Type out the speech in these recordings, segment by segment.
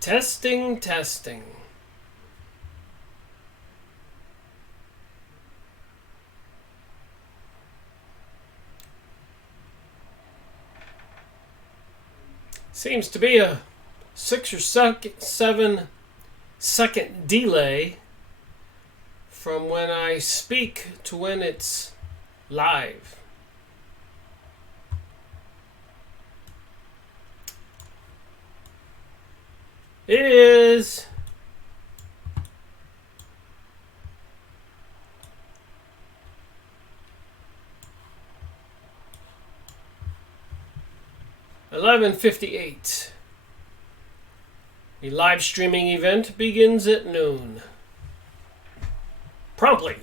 Testing, testing. Seems to be a 6 or 7 second delay from when I speak to when it's live. It is 11:58. The live streaming event begins at noon. Promptly.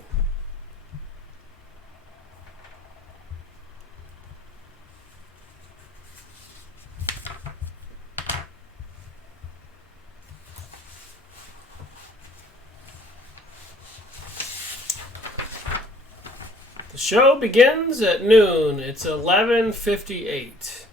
The show begins at noon. It's 11:58.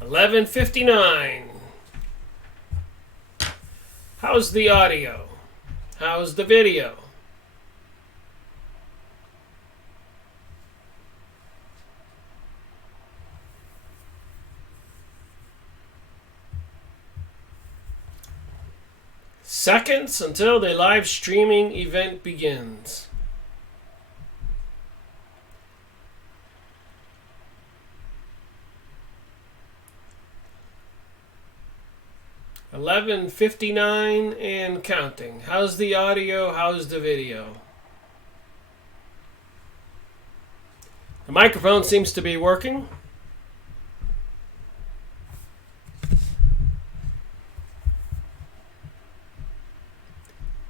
$11:59. How's the audio? How's the video? Seconds until the live streaming event begins. $11:59 and counting. How's the audio? How's the video? The microphone seems to be working.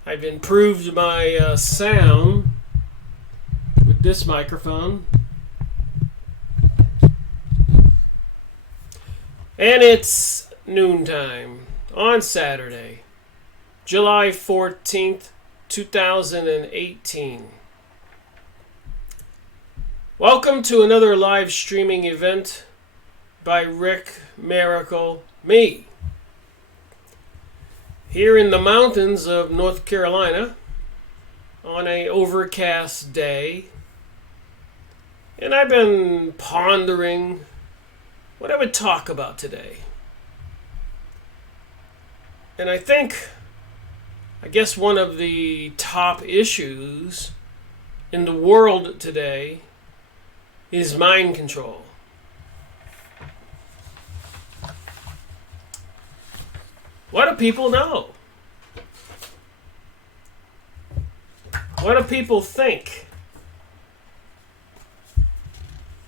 I've improved my sound with this microphone. And it's noontime on Saturday, July 14th, 2018. Welcome to another live streaming event by Rick Miracle, me. Here in the mountains of North Carolina on an overcast day. And I've been pondering what I would talk about today. And I guess one of the top issues in the world today is mind control. What do people know? What do people think?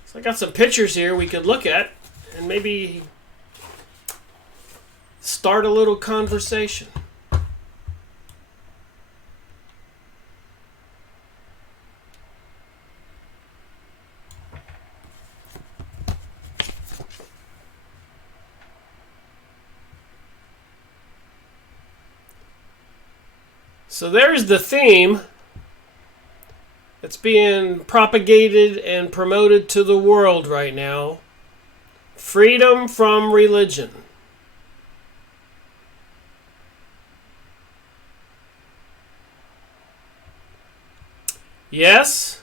So I got some pictures here we could look at and maybe start a little conversation. So there's the theme that's being propagated and promoted to the world right now. Freedom from religion. Yes?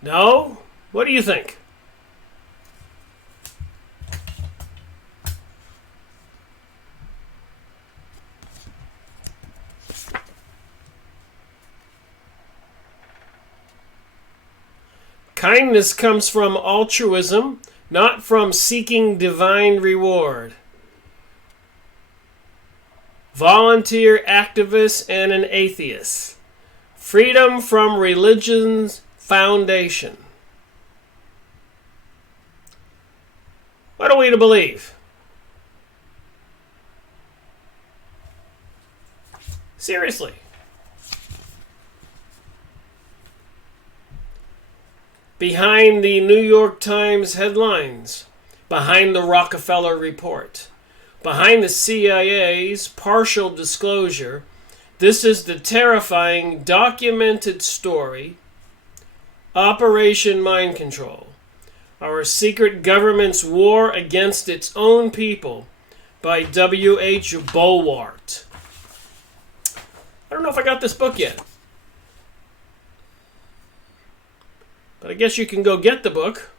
No? What do you think? Kindness comes from altruism, not from seeking divine reward. Volunteer activist and an atheist. Freedom from religion's foundation. What are we to believe? Seriously. Behind the New York Times headlines, behind the Rockefeller report, behind the CIA's partial disclosure, This is the terrifying documented story, Operation Mind Control, our secret government's war against its own people, by W.H. Bulwart. I don't know if I got this book yet, but I guess you can go get the book.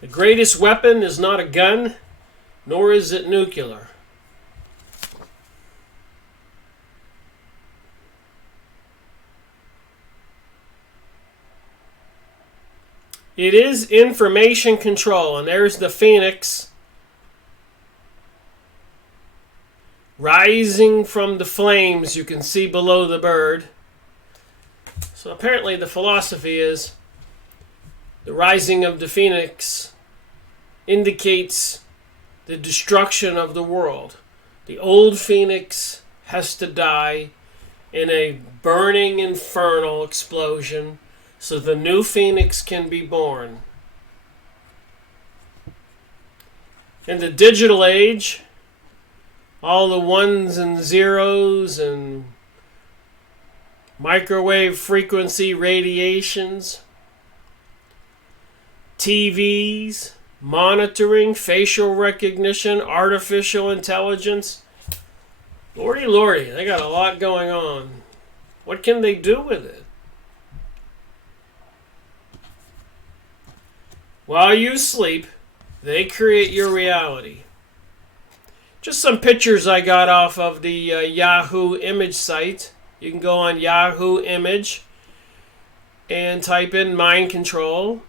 The greatest weapon is not a gun, nor is it nuclear. It is information control. And there's the phoenix rising from the flames you can see below the bird. So apparently the philosophy is the rising of the phoenix indicates the destruction of the world. The old phoenix has to die in a burning infernal explosion so the new phoenix can be born. In the digital age, all the ones and zeros and microwave frequency radiations, TVs, monitoring, facial recognition, artificial intelligence. Lordy, lordy, they got a lot going on. What can they do with it? While you sleep, they create your reality. Just some pictures I got off of the Yahoo image site. You can go on Yahoo Image and type in mind control.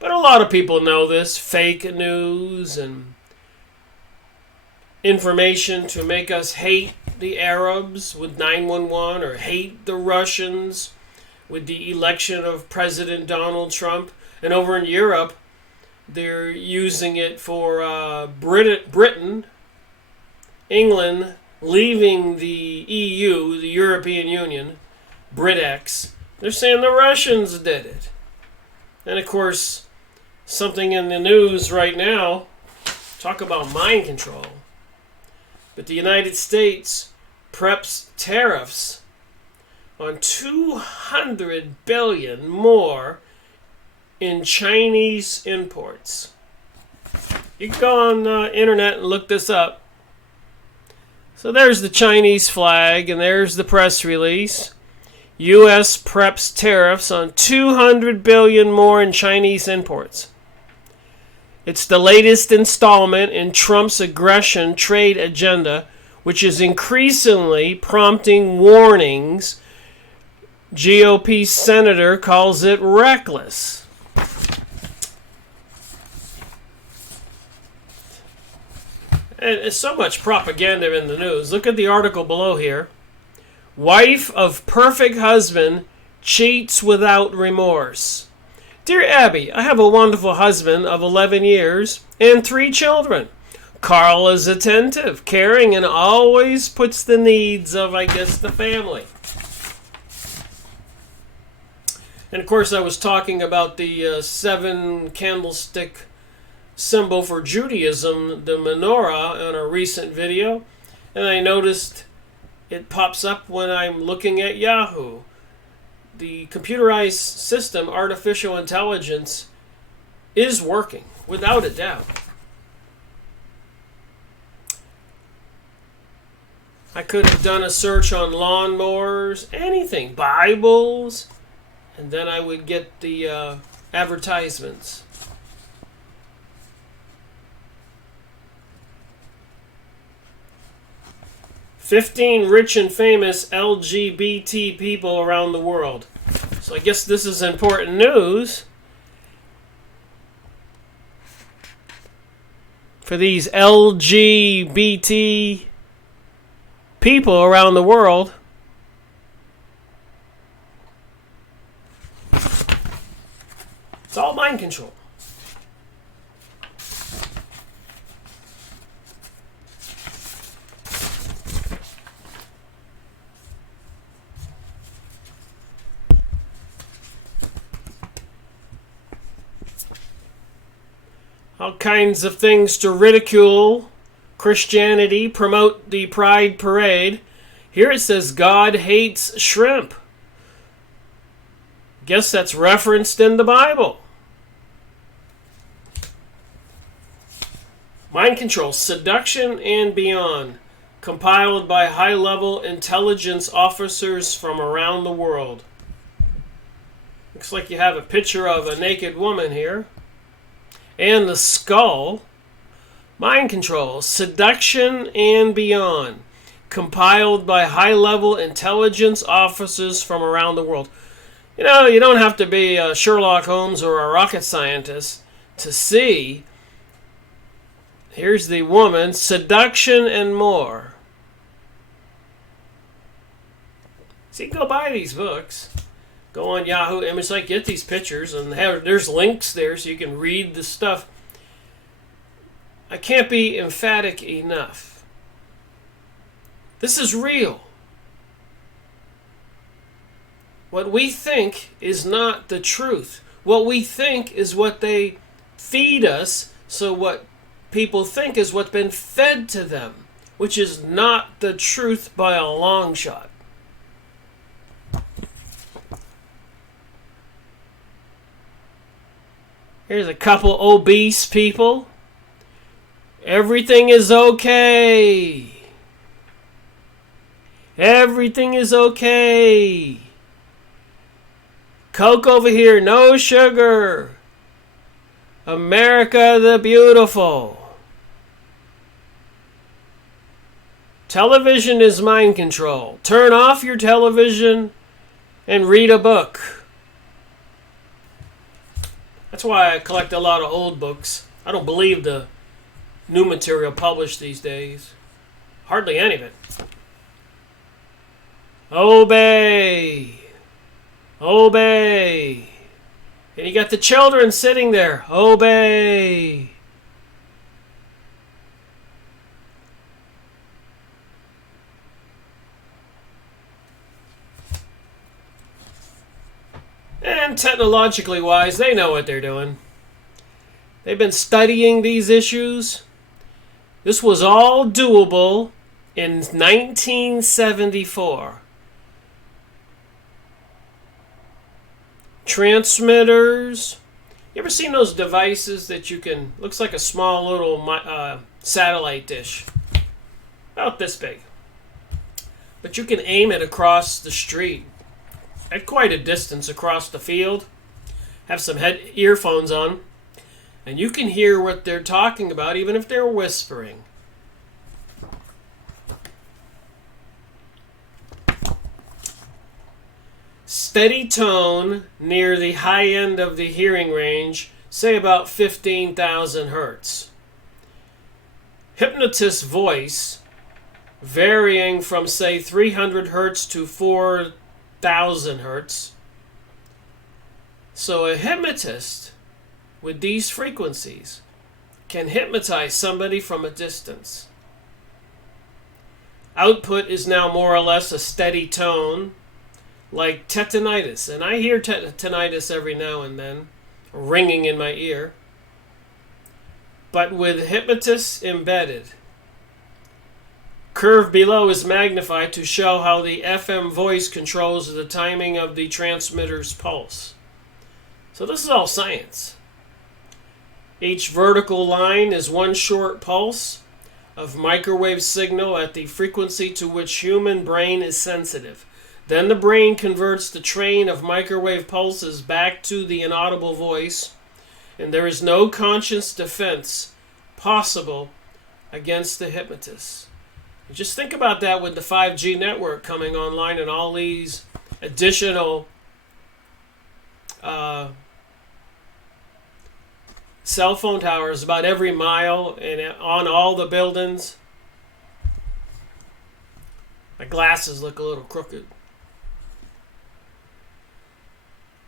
But a lot of people know this. Fake news and information to make us hate the Arabs with 911 or hate the Russians with the election of President Donald Trump. And over in Europe, they're using it for Britain, England, leaving the EU, the European Union, BritX. They're saying the Russians did it. And of course, something in the news right now, talk about mind control. But the United States preps tariffs on $200 billion more in Chinese imports. You can go on the internet and look this up. So there's the Chinese flag, and there's the press release. U.S. preps tariffs on $200 billion more in Chinese imports. It's the latest installment in Trump's aggression trade agenda, which is increasingly prompting warnings. GOP senator calls it reckless. And it's so much propaganda in the news. Look at the article below here. Wife of perfect husband cheats without remorse. Dear Abby, I have a wonderful husband of 11 years and 3 children. Carl is attentive, caring, and always puts the needs of, the family. And of course, I was talking about the 7 candlestick symbol for Judaism, the menorah, in a recent video. And I noticed it pops up when I'm looking at Yahoo. The computerized system, artificial intelligence, is working, without a doubt. I could have done a search on lawnmowers, anything, Bibles, and then I would get the advertisements. "15 rich and famous LGBT people around the world." So I guess this is important news for these LGBT people around the world. It's all mind control. all kinds of things to ridicule Christianity, promote the Pride Parade. Here it says God hates shrimp. Guess that's referenced in the Bible. Mind Control, Seduction and Beyond, compiled by high-level intelligence officers from around the world. Looks like you have a picture of a naked woman here. And the skull. Mind Control, Seduction and Beyond, compiled by high-level intelligence officers from around the world. You know, you don't have to be a Sherlock Holmes or a rocket scientist to see. Here's the woman, Seduction and More. See, go buy these books. Go on Yahoo Image Site, get these pictures, and there's links there so you can read the stuff. I can't be emphatic enough. This is real. What we think is not the truth. What we think is what they feed us, so what people think is what's been fed to them, which is not the truth by a long shot. Here's a couple obese people. Everything is okay. Everything is okay. Coke over here, no sugar. America the beautiful. Television is mind control. Turn off your television and read a book. That's why I collect a lot of old books. I don't believe the new material published these days. Hardly any of it. Obey. Obey. And you got the children sitting there. Obey. And technologically wise, they know what they're doing. They've been studying these issues. This was all doable in 1974. Transmitters. You ever seen those devices that you can, looks like a small little satellite dish, about this big, but you can aim it across the street at quite a distance across the field, have some earphones on, and you can hear what they're talking about even if they're whispering. Steady tone near the high end of the hearing range, say about 15,000 hertz. Hypnotist voice varying from say 300 hertz to 4,000 hertz. So a hypnotist with these frequencies can hypnotize somebody from a distance. Output is now more or less a steady tone, like tetanitis, and I hear tinnitus every now and then, ringing in my ear, but with hypnotists embedded. Curve below is magnified to show how the FM voice controls the timing of the transmitter's pulse. So this is all science. Each vertical line is one short pulse of microwave signal at the frequency to which human brain is sensitive. Then the brain converts the train of microwave pulses back to the inaudible voice, and there is no conscious defense possible against the hypnotist. Just think about that with the 5G network coming online and all these additional cell phone towers about every mile and on all the buildings. My glasses look a little crooked.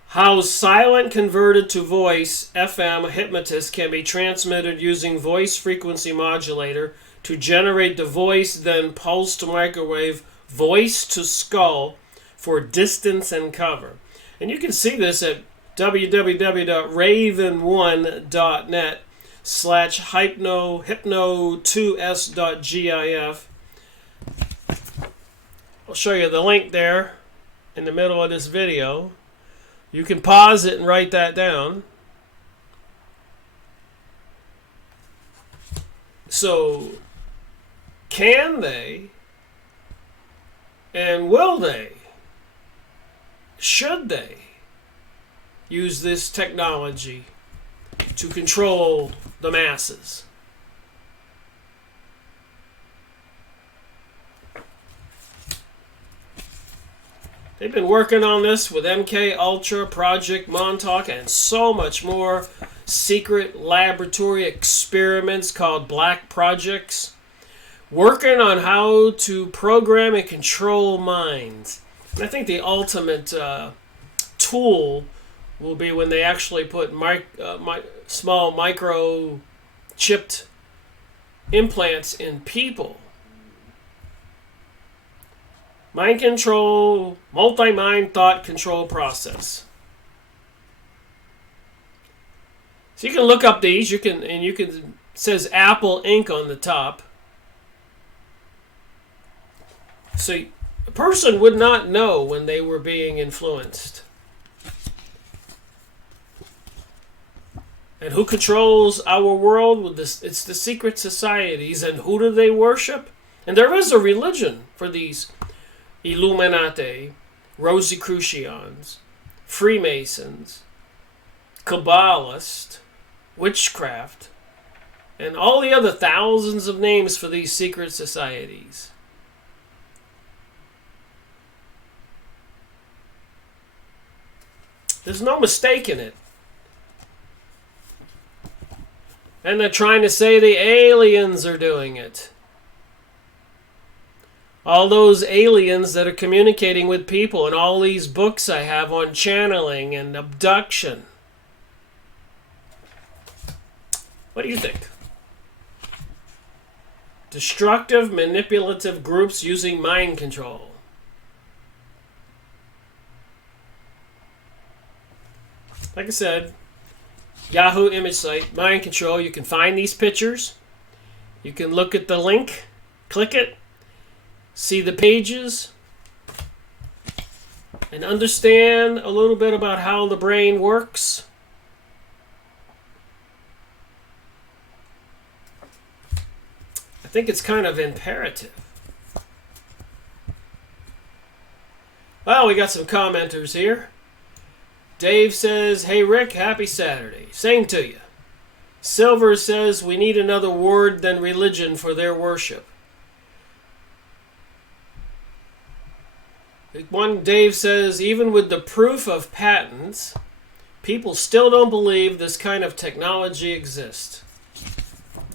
How silent converted to voice FM hypnotist can be transmitted using voice frequency modulator to generate the voice, then pulsed microwave voice to skull for distance and cover. And you can see this at www.raven1.net. hypno2s.gif. I'll show you the link there in the middle of this video. You can pause it and write that down. So, can they, and will they, should they use this technology to control the masses? They've been working on this with MK Ultra, Project Montauk, and so much more. Secret laboratory experiments called black projects, working on how to program and control minds. And I think the ultimate tool will be when they actually put small micro-chipped implants in people. Mind control, multi-mind thought control process. So you can look up these. It says Apple Inc. on the top. So a person would not know when they were being influenced. And who controls our world? It's the secret societies. And who do they worship? And there is a religion for these Illuminati, Rosicrucians, Freemasons, Kabbalists, witchcraft, and all the other thousands of names for these secret societies. There's no mistake in it. And they're trying to say the aliens are doing it. All those aliens that are communicating with people, and all these books I have on channeling and abduction. What do you think? Destructive, manipulative groups using mind control. Like I said, Yahoo image site, mind control. You can find these pictures. You can look at the link, click it, see the pages, and understand a little bit about how the brain works. I think it's kind of imperative. Well, we got some commenters here. Dave says, "Hey Rick, happy Saturday." Same to you. Silver says, "We need another word than religion for their worship." One Dave says, "Even with the proof of patents, people still don't believe this kind of technology exists."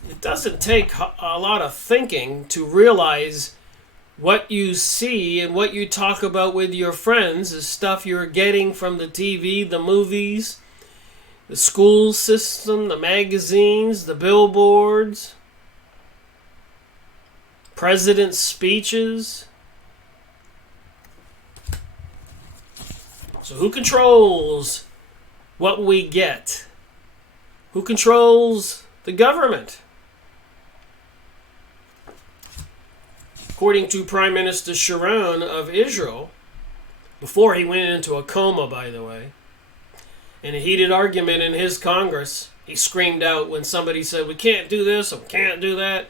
It doesn't take a lot of thinking to realize what you see and what you talk about with your friends is stuff you're getting from the TV, the movies, the school system, the magazines, the billboards, president's speeches. So who controls what we get? Who controls the government? According to Prime Minister Sharon of Israel, before he went into a coma, by the way, in a heated argument in his Congress, he screamed out when somebody said, "We can't do this or we can't do that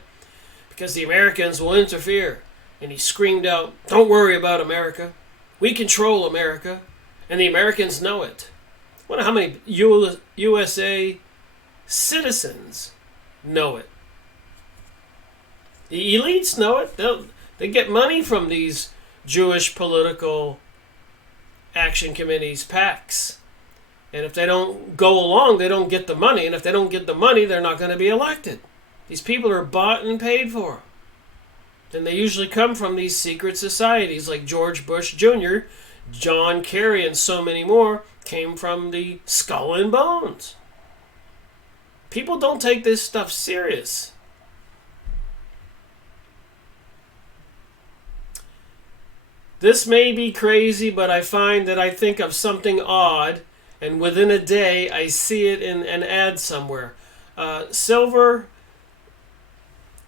because the Americans will interfere." And he screamed out, "Don't worry about America. We control America, and the Americans know it." I wonder how many USA citizens know it. The elites know it. They get money from these Jewish political action committees, PACs. And if they don't go along, they don't get the money. And if they don't get the money, they're not going to be elected. These people are bought and paid for. And they usually come from these secret societies like George Bush Jr., John Kerry, and so many more came from the Skull and Bones. People don't take this stuff serious. This may be crazy, but I find that I think of something odd, and within a day I see it in an ad somewhere. Silver,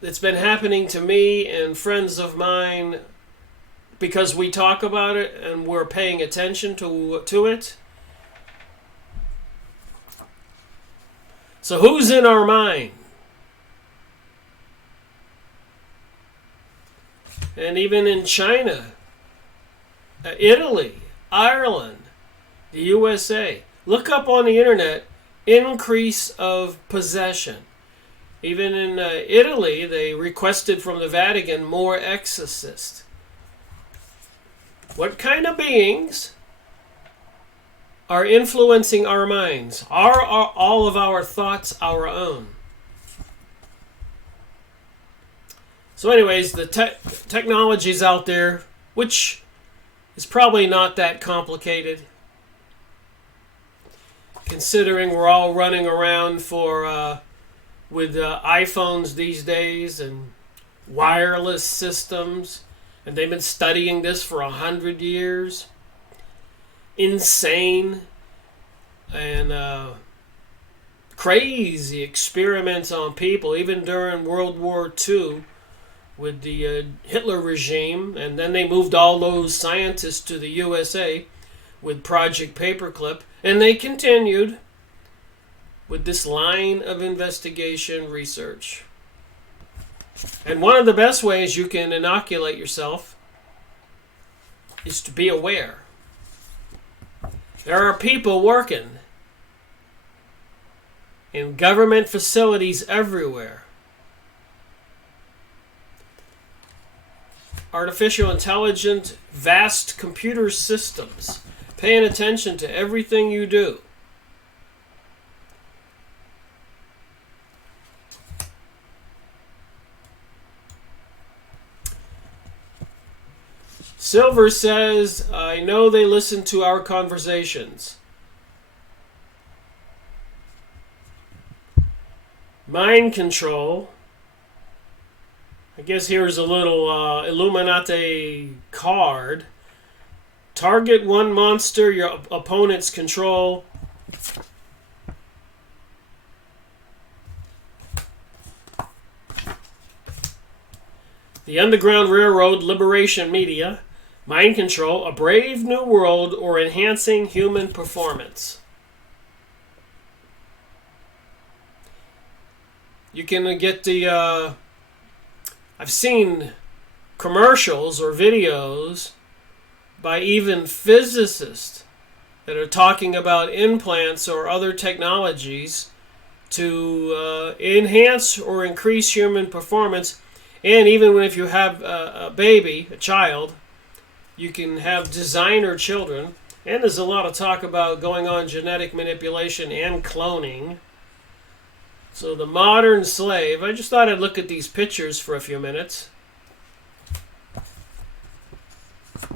it's been happening to me and friends of mine because we talk about it and we're paying attention to it. So who's in our mind? And even in China, Italy, Ireland, the USA. Look up on the internet, increase of possession. Even in Italy, they requested from the Vatican more exorcists. What kind of beings are influencing our minds? Are all of our thoughts our own? So anyways, the technology's out there, which is probably not that complicated, considering we're all running around with iPhones these days and wireless systems, and they've been studying this for 100 years. Insane and crazy experiments on people, even during World War II with the Hitler regime, and then they moved all those scientists to the USA with Project Paperclip, and they continued with this line of investigation research. And one of the best ways you can inoculate yourself is to be aware. There are people working in government facilities everywhere. Artificial intelligence, vast computer systems, paying attention to everything you do. Silver says, I know they listen to our conversations. Mind control. I guess here's a little Illuminati card. Target one monster your opponents control. The Underground Railroad Liberation Media. Mind control, a brave new world, or enhancing human performance. You can get the... I've seen commercials or videos by even physicists that are talking about implants or other technologies to enhance or increase human performance. And even if you have a baby, a child, you can have designer children. And there's a lot of talk about going on genetic manipulation and cloning. So the modern slave, I just thought I'd look at these pictures for a few minutes.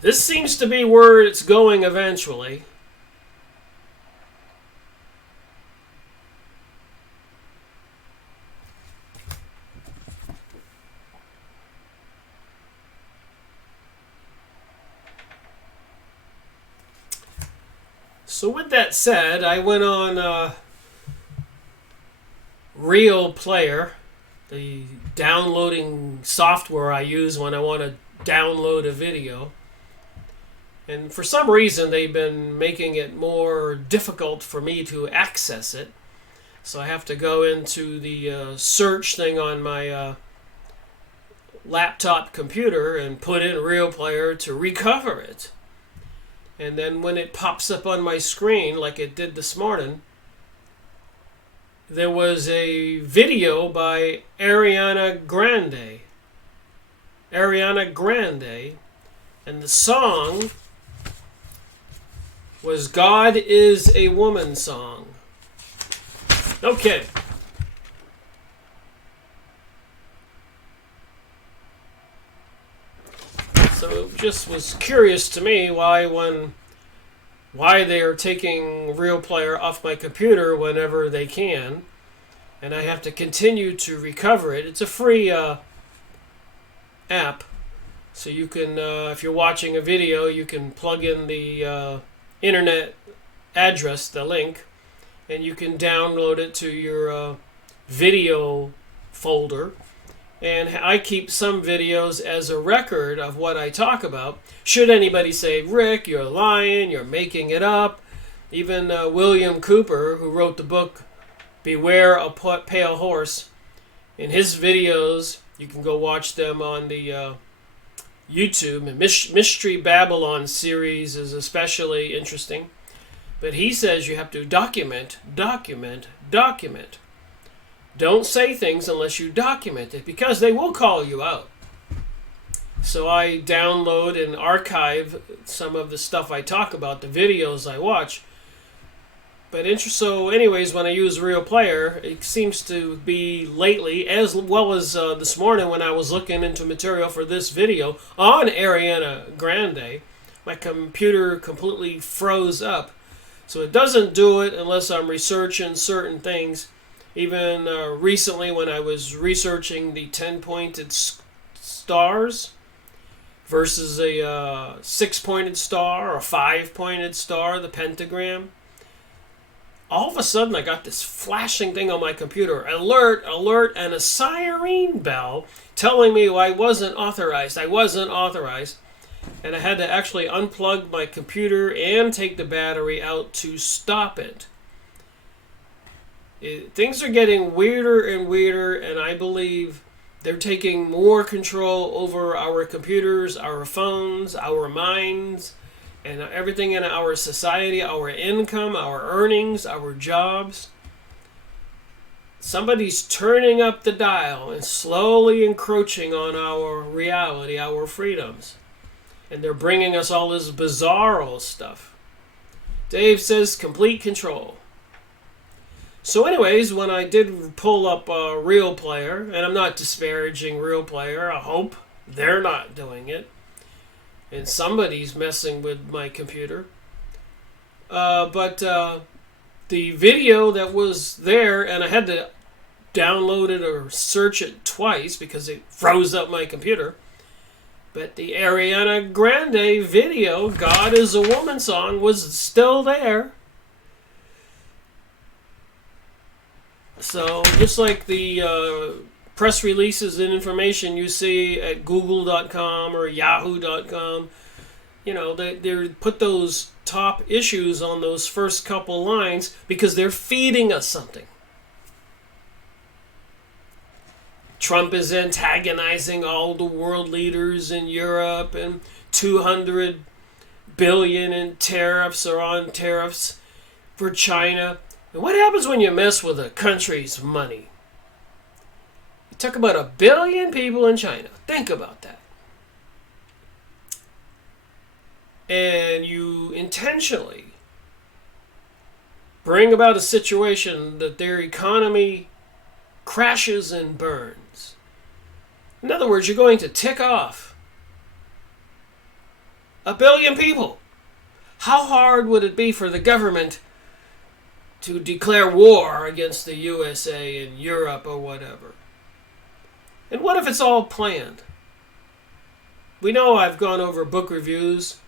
This seems to be where it's going eventually. So with that said, I went on Real Player, the downloading software I use when I want to download a video. And for some reason, they've been making it more difficult for me to access it. So I have to go into the search thing on my laptop computer and put in Real Player to recover it. And then when it pops up on my screen, like it did this morning, there was a video by Ariana Grande. Ariana Grande. And the song was God is a Woman song. Okay. So it just was curious to me why they are taking Real Player off my computer whenever they can, and I have to continue to recover it. It's a free app, so you can, if you're watching a video, you can plug in the internet address, the link, and you can download it to your video folder, and I keep some videos as a record of what I talk about. Should anybody say, Rick, you're lying, you're making it up. Even William Cooper, who wrote the book Beware a Pale Horse, in his videos, you can go watch them on the YouTube. Mystery Babylon series is especially interesting. But he says you have to document. Don't say things unless you document it, because they will call you out. So I download and archive some of the stuff I talk about, the videos I watch. But so anyways, when I use Real Player, it seems to be lately, as well as this morning when I was looking into material for this video on Ariana Grande, my computer completely froze up. So it doesn't do it unless I'm researching certain things. Even recently when I was researching the 10-pointed stars versus a 6-pointed star or 5-pointed star, the pentagram, all of a sudden I got this flashing thing on my computer, alert, and a siren bell telling me I wasn't authorized. And I had to actually unplug my computer and take the battery out to stop it. Things are getting weirder and weirder, and I believe they're taking more control over our computers, our phones, our minds, and everything in our society, our income, our earnings, our jobs. Somebody's turning up the dial and slowly encroaching on our reality, our freedoms. And they're bringing us all this bizarro stuff. Dave says complete control. So anyways, when I did pull up Real Player, and I'm not disparaging Real Player, I hope they're not doing it, and somebody's messing with my computer. But the video that was there, and I had to download it or search it twice because it froze up my computer. But the Ariana Grande video, God is a Woman song, was still there. So just like the press releases and information you see at google.com or yahoo.com, you know, they put those top issues on those first couple lines because they're feeding us something. Trump is antagonizing all the world leaders in Europe, and 200 billion in tariffs or on tariffs for China. And what happens when you mess with a country's money? You talk about 1 billion people in China. Think about that. And you intentionally bring about a situation that their economy crashes and burns. In other words, you're going to tick off 1 billion people. How hard would it be for the government to declare war against the USA and Europe or whatever? And what if it's all planned? We know I've gone over book reviews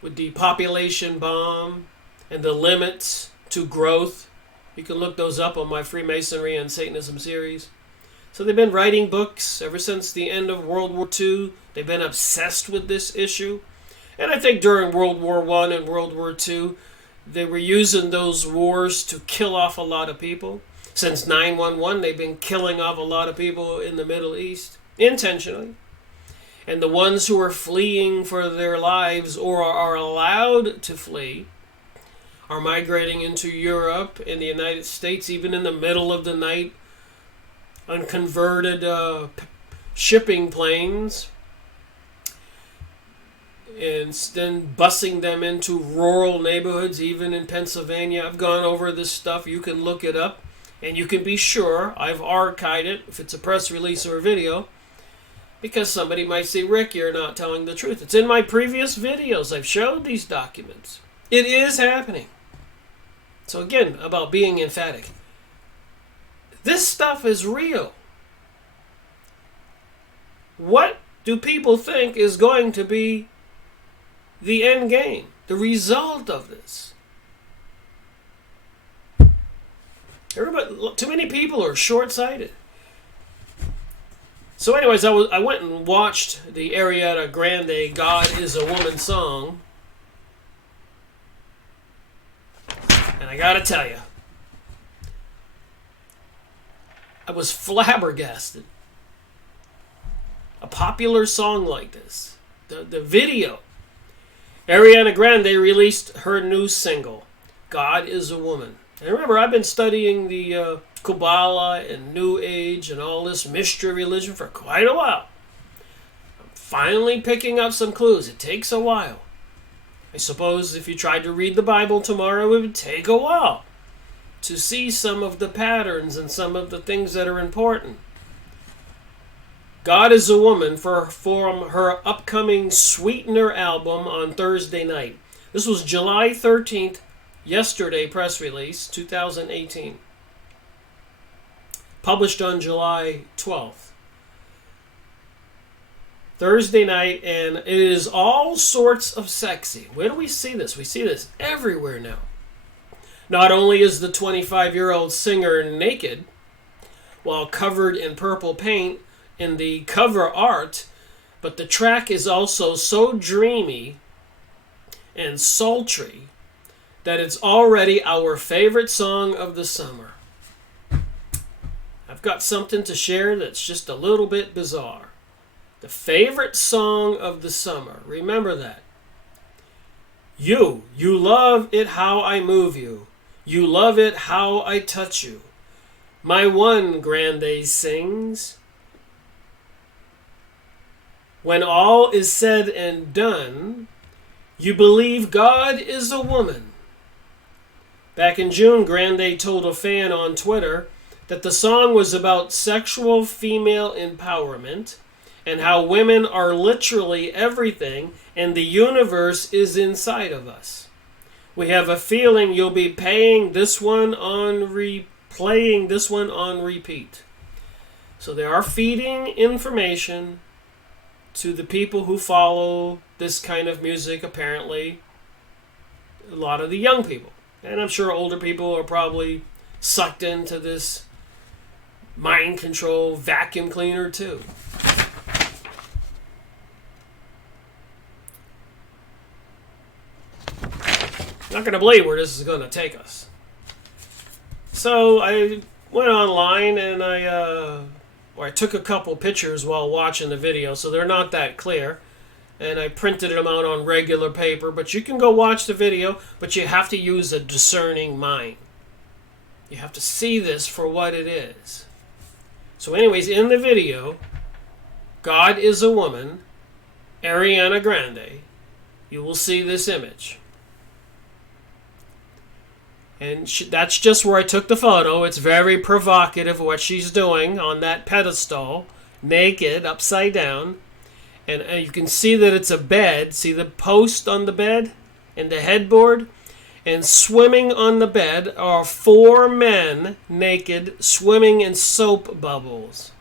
with the population bomb and the limits to growth. You can look those up on my Freemasonry and Satanism series. So they've been writing books ever since the end of World War II. They've been obsessed with this issue. And I think during World War I and World War II, they were using those wars to kill off a lot of people. Since 9/11, they've been killing off a lot of people in the Middle East, intentionally. And the ones who are fleeing for their lives or are allowed to flee are migrating into Europe and the United States, even in the middle of the night, on converted shipping planes, and then busing them into rural neighborhoods, even in Pennsylvania. I've gone over this stuff. You can look it up, and you can be sure I've archived it, if it's a press release or a video, because somebody might say, Rick, you're not telling the truth. It's in my previous videos. I've showed these documents. It is happening. So again, about being emphatic. This stuff is real. What do people think is going to be the end game, the result of this? Too many people are short-sighted. So anyways, I went and watched the Ariana Grande God is a Woman song. And I gotta tell you, I was flabbergasted. A popular song like this. The video. Ariana Grande released her new single, God is a Woman. And remember, I've been studying the Kabbalah and New Age and all this mystery religion for quite a while. I'm finally picking up some clues. It takes a while. I suppose if you tried to read the Bible tomorrow, it would take a while to see some of the patterns and some of the things that are important. God is a Woman from her upcoming Sweetener album on Thursday night. This was July 13th, yesterday press release, 2018. Published on July 12th. Thursday night, and it is all sorts of sexy. Where do we see this? We see this everywhere now. Not only is the 25-year-old singer naked, while covered in purple paint in the cover art, but the track is also so dreamy and sultry that it's already our favorite song of the summer. I've got something to share that's just a little bit bizarre. The favorite song of the summer. Remember that. You love it how I move you. You love it how I touch you. My one, Grande sings. When all is said and done, you believe God is a woman. Back in June, Grande told a fan on Twitter that the song was about sexual female empowerment and how women are literally everything and the universe is inside of us. We have a feeling you'll be playing this one on repeat. So they are feeding information to the people who follow this kind of music, apparently. A lot of the young people. And I'm sure older people are probably sucked into this mind control vacuum cleaner too. Not going to believe where this is going to take us. So I went online and I took a couple pictures while watching the video, so they're not that clear. And I printed them out on regular paper, but you can go watch the video, but you have to use a discerning mind. You have to see this for what it is. So anyways, in the video, God is a Woman, Ariana Grande, you will see this image. And that's just where I took the photo. It's very provocative what she's doing on that pedestal, naked, upside down. And you can see that it's a bed. See the post on the bed and the headboard? And swimming on the bed are 4 men naked swimming in soap bubbles.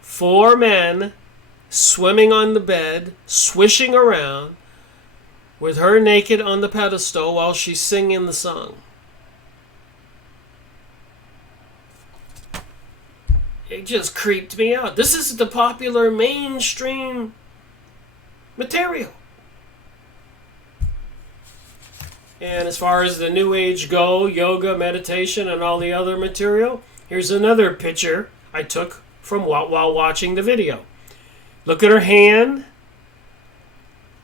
4 men swimming on the bed, swishing around, with her naked on the pedestal while she's singing the song. It just creeped me out. This is the popular mainstream material. And as far as the New Age go, yoga, meditation, and all the other material, here's another picture I took from while watching the video. Look at her hand.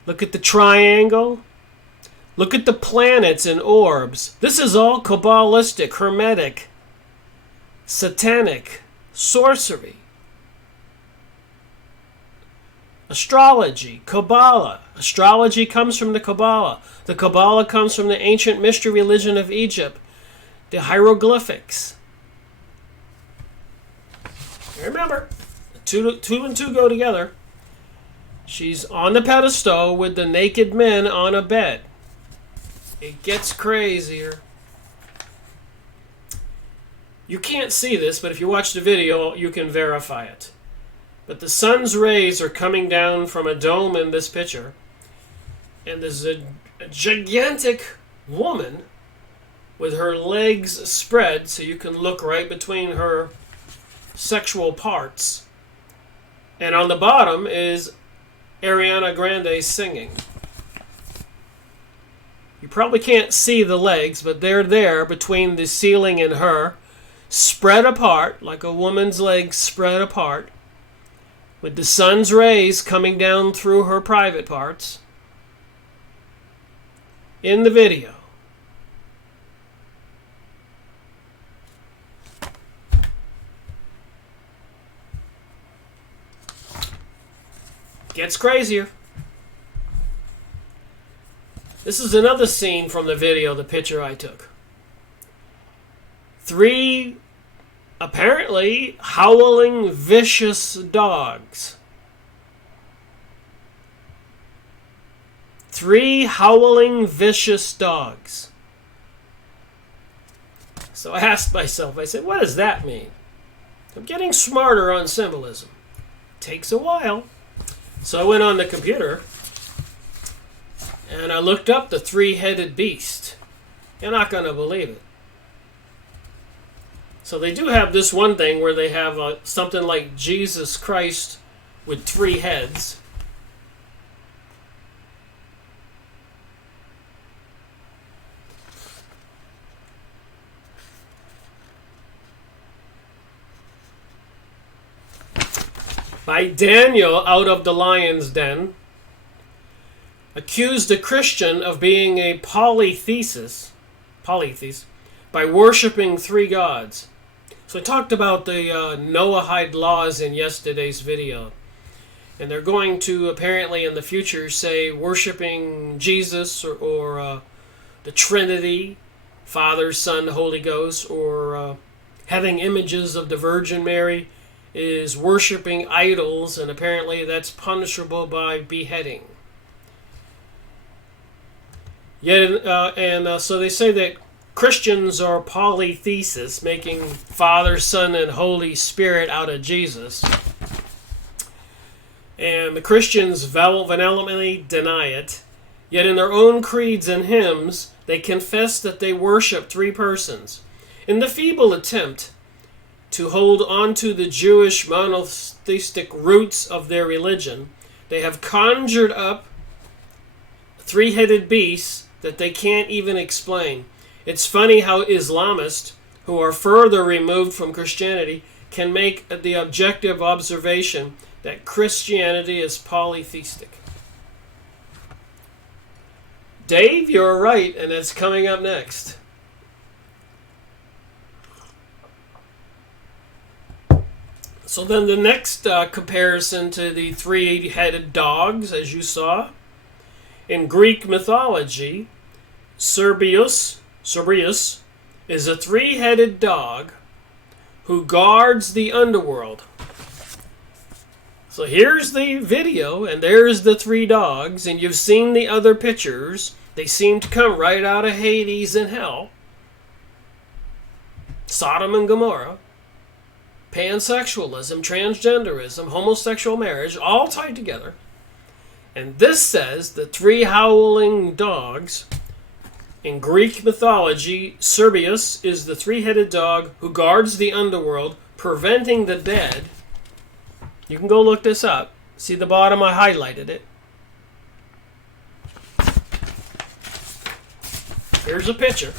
Look at the triangle. Look at the planets and orbs. This is all Kabbalistic, Hermetic, Satanic, sorcery, astrology, Kabbalah. Astrology comes from the Kabbalah. The Kabbalah comes from the ancient mystery religion of Egypt, the hieroglyphics. Remember, two and two go together. She's on the pedestal with the naked men on a bed. It gets crazier. You can't see this, but if you watch the video, you can verify it. But the sun's rays are coming down from a dome in this picture. And there's a gigantic woman with her legs spread so you can look right between her sexual parts. And on the bottom is Ariana Grande singing. You probably can't see the legs, but they're there between the ceiling and her, spread apart, like a woman's legs spread apart, with the sun's rays coming down through her private parts in the video. Gets crazier. This is another scene from the video, the picture I took. 3 apparently howling, vicious dogs. 3 howling, vicious dogs. So I asked myself, I said, what does that mean? I'm getting smarter on symbolism. Takes a while. So I went on the computer and I looked up the 3-headed beast. You're not going to believe it. So they do have this one thing where they have something like Jesus Christ with 3 heads. By Daniel out of the lion's den, accused a Christian of being a polytheist by worshiping 3 gods. So I talked about the Noahide laws in yesterday's video. And they're going to apparently in the future say worshiping Jesus or the Trinity, Father, Son, Holy Ghost, or having images of the Virgin Mary is worshiping idols, and apparently that's punishable by beheading. So they say that Christians are polytheists, making Father, Son, and Holy Spirit out of Jesus. And the Christians vehemently deny it. Yet in their own creeds and hymns, they confess that they worship 3 persons. In the feeble attempt to hold on to the Jewish monotheistic roots of their religion, they have conjured up 3-headed beasts that they can't even explain. It's funny how Islamists, who are further removed from Christianity, can make the objective observation that Christianity is polytheistic. Dave, you're right, and it's coming up next. So then the next comparison to the 3-headed dogs, as you saw, in Greek mythology, Cerberus is a 3-headed dog who guards the underworld. So here's the video, and there's the 3 dogs, and you've seen the other pictures. They seem to come right out of Hades and hell. Sodom and Gomorrah. Pansexualism, transgenderism, homosexual marriage, all tied together. And this says the 3 howling dogs. In Greek mythology, Cerberus is the 3-headed dog who guards the underworld, preventing the dead. You can go look this up. See the bottom? I highlighted it. Here's a picture.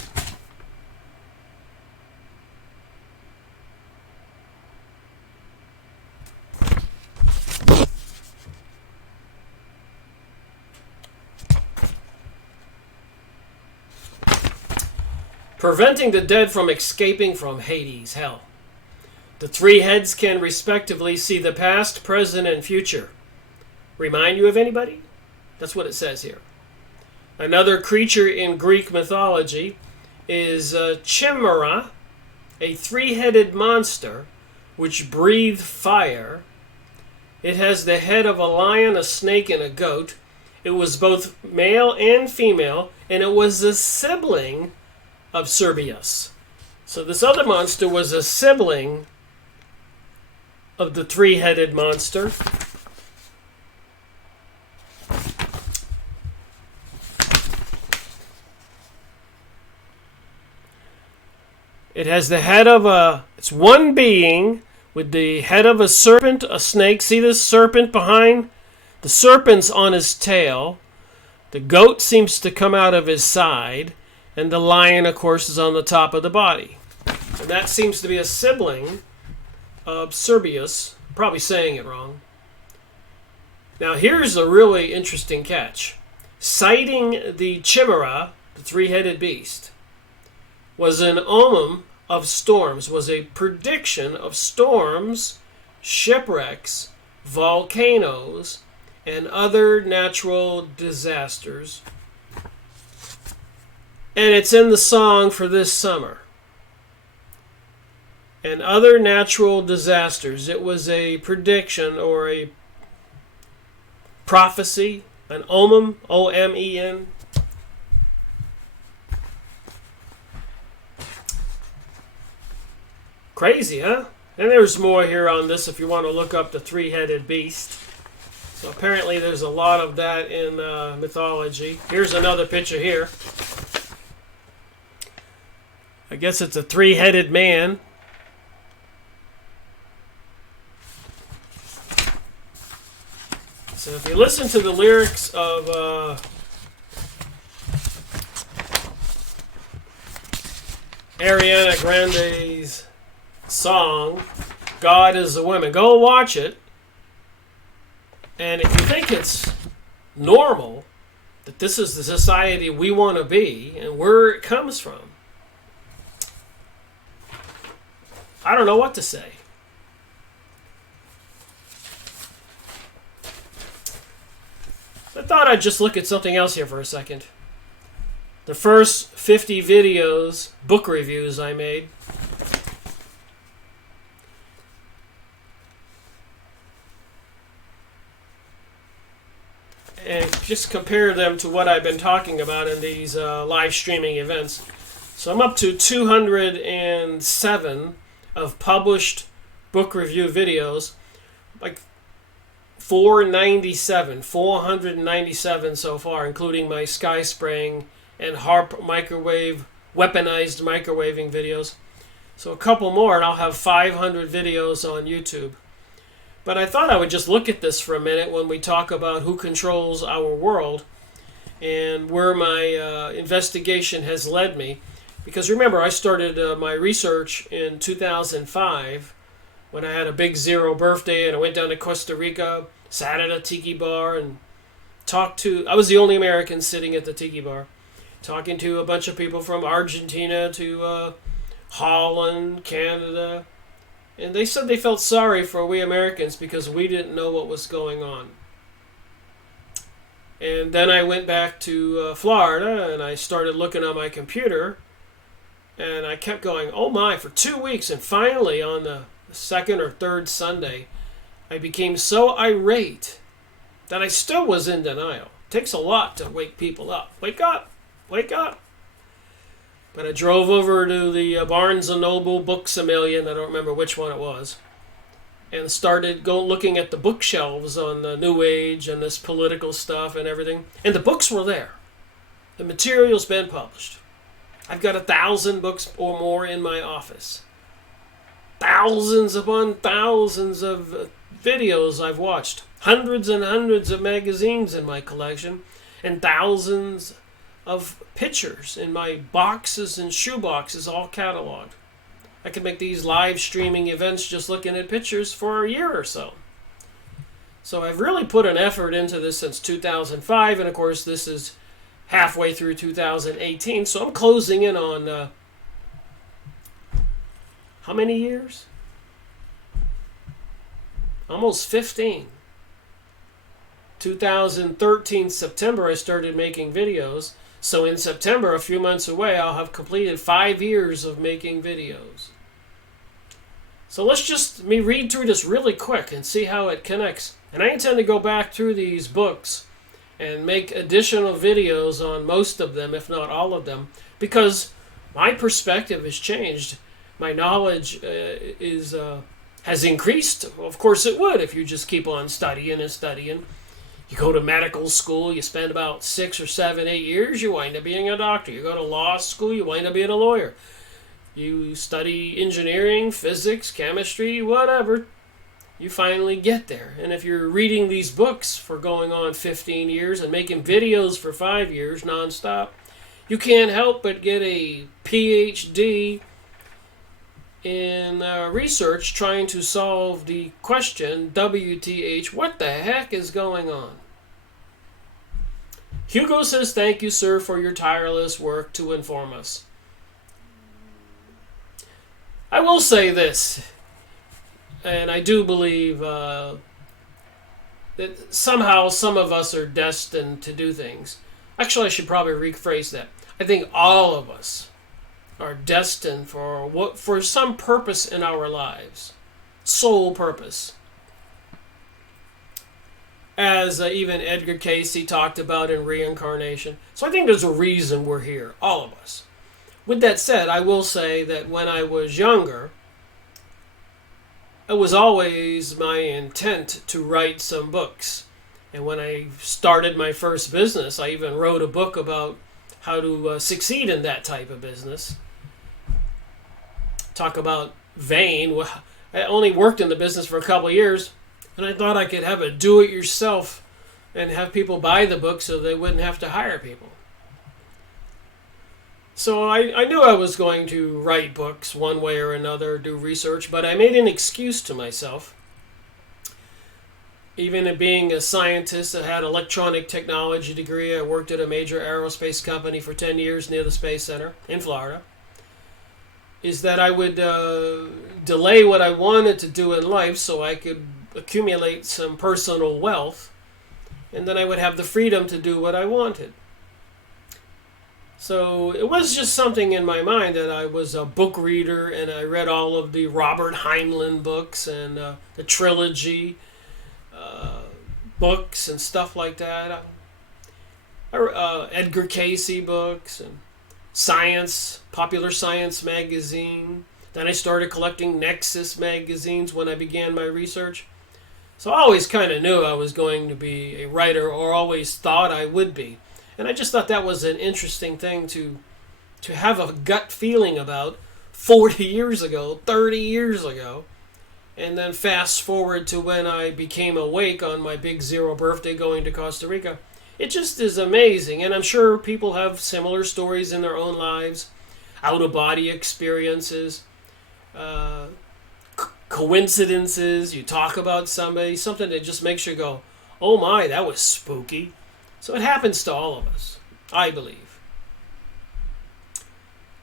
Preventing the dead from escaping from Hades, hell. The 3 heads can respectively see the past, present, and future. Remind you of anybody? That's what it says here. Another creature in Greek mythology is Chimera, a 3-headed monster which breathes fire. It has the head of a lion, a snake, and a goat. It was both male and female, and it was a sibling of Cerberus. So this other monster was a sibling of the 3-headed monster. It has the head of it's one being with the head of a serpent, a snake. See this serpent behind? The serpent's on his tail. The goat seems to come out of his side. And the lion, of course, is on the top of the body. And that seems to be a sibling of Cerberus. Probably saying it wrong. Now here's a really interesting catch. Citing the chimera, the three-headed beast, was an omen of storms, was a prediction of storms, shipwrecks, volcanoes, and other natural disasters. And it's in the song for this summer. And other natural disasters. It was a prediction or a prophecy, an omen, O-M-E-N. Crazy, huh? And there's more here on this if you want to look up the three-headed beast. So apparently there's a lot of that in mythology. Here's another picture here. I guess it's a three-headed man. So if you listen to the lyrics of Ariana Grande's song, God is a Woman, go watch it. And if you think it's normal that this is the society we want to be and where it comes from, I don't know what to say. I thought I'd just look at something else here for a second. The first 50 videos, book reviews I made. And just compare them to what I've been talking about in these live streaming events. So I'm up to 207 of published book review videos. Like 497 so far, including my sky spraying and HARP microwave, weaponized microwaving videos. So a couple more and I'll have 500 videos on YouTube. But I thought I would just look at this for a minute when we talk about who controls our world and where my investigation has led me. Because remember, I started my research in 2005 when I had a big zero birthday and I went down to Costa Rica, sat at a tiki bar and talked to, I was the only American sitting at the tiki bar, talking to a bunch of people from Argentina to Holland, Canada. And they said they felt sorry for we Americans because we didn't know what was going on. And then I went back to Florida and I started looking on my computer and I kept going, oh my, for 2 weeks. And finally on the second or third Sunday, I became so irate that I still was in denial. It takes a lot to wake people up. Wake up! Wake up! But I drove over to the Barnes & Noble Books A Million, I don't remember which one it was, and started looking at the bookshelves on the New Age and this political stuff and everything. And the books were there. The material's been published. I've got 1,000 books or more in my office. Thousands upon thousands of videos I've watched. Hundreds and hundreds of magazines in my collection. And thousands of pictures in my boxes and shoe boxes all cataloged. I could make these live streaming events just looking at pictures for a year or so. So I've really put an effort into this since 2005, and of course this is halfway through 2018, so I'm closing in on how many years? Almost 15. 2013 September I started making videos. So in September, a few months away, I'll have completed 5 years of making videos. So let's just read through this really quick and see how it connects. And I intend to go back through these books and make additional videos on most of them, if not all of them, because my perspective has changed. My knowledge has increased. Of course it would if you just keep on studying and studying. You go to medical school, you spend about 6 or 7, 8 years, you wind up being a doctor. You go to law school, you wind up being a lawyer. You study engineering, physics, chemistry, whatever. You finally get there. And if you're reading these books for going on 15 years and making videos for 5 years nonstop, you can't help but get a PhD in research trying to solve the question, WTH, what the heck is going on? Hugo says, thank you, sir, for your tireless work to inform us. I will say this, and I do believe that somehow some of us are destined to do things. Actually, I should probably rephrase that. I think all of us are destined for some purpose in our lives, sole purpose. As even Edgar Cayce talked about in Reincarnation. So I think there's a reason we're here, all of us. With that said, I will say that when I was younger, it was always my intent to write some books. And when I started my first business, I even wrote a book about how to succeed in that type of business. Talk about vain. I only worked in the business for a couple of years, and I thought I could have a do-it-yourself and have people buy the book so they wouldn't have to hire people. So I knew I was going to write books one way or another, do research, but I made an excuse to myself. Even being a scientist, I had an electronic technology degree. I worked at a major aerospace company for 10 years near the Space Center in Florida. Is that I would delay what I wanted to do in life so I could accumulate some personal wealth, and then I would have the freedom to do what I wanted. So it was just something in my mind that I was a book reader, and I read all of the Robert Heinlein books and the trilogy books and stuff like that. Edgar Cayce books and science, popular science magazine. Then I started collecting Nexus magazines when I began my research. So I always kind of knew I was going to be a writer, or always thought I would be. And I just thought that was an interesting thing to have a gut feeling about 40 years ago, 30 years ago. And then fast forward to when I became awake on my big 0 birthday going to Costa Rica. It just is amazing. And I'm sure people have similar stories in their own lives. Out-of-body experiences. Coincidences. You talk about somebody. Something that just makes you go, oh my, that was spooky. So it happens to all of us, I believe.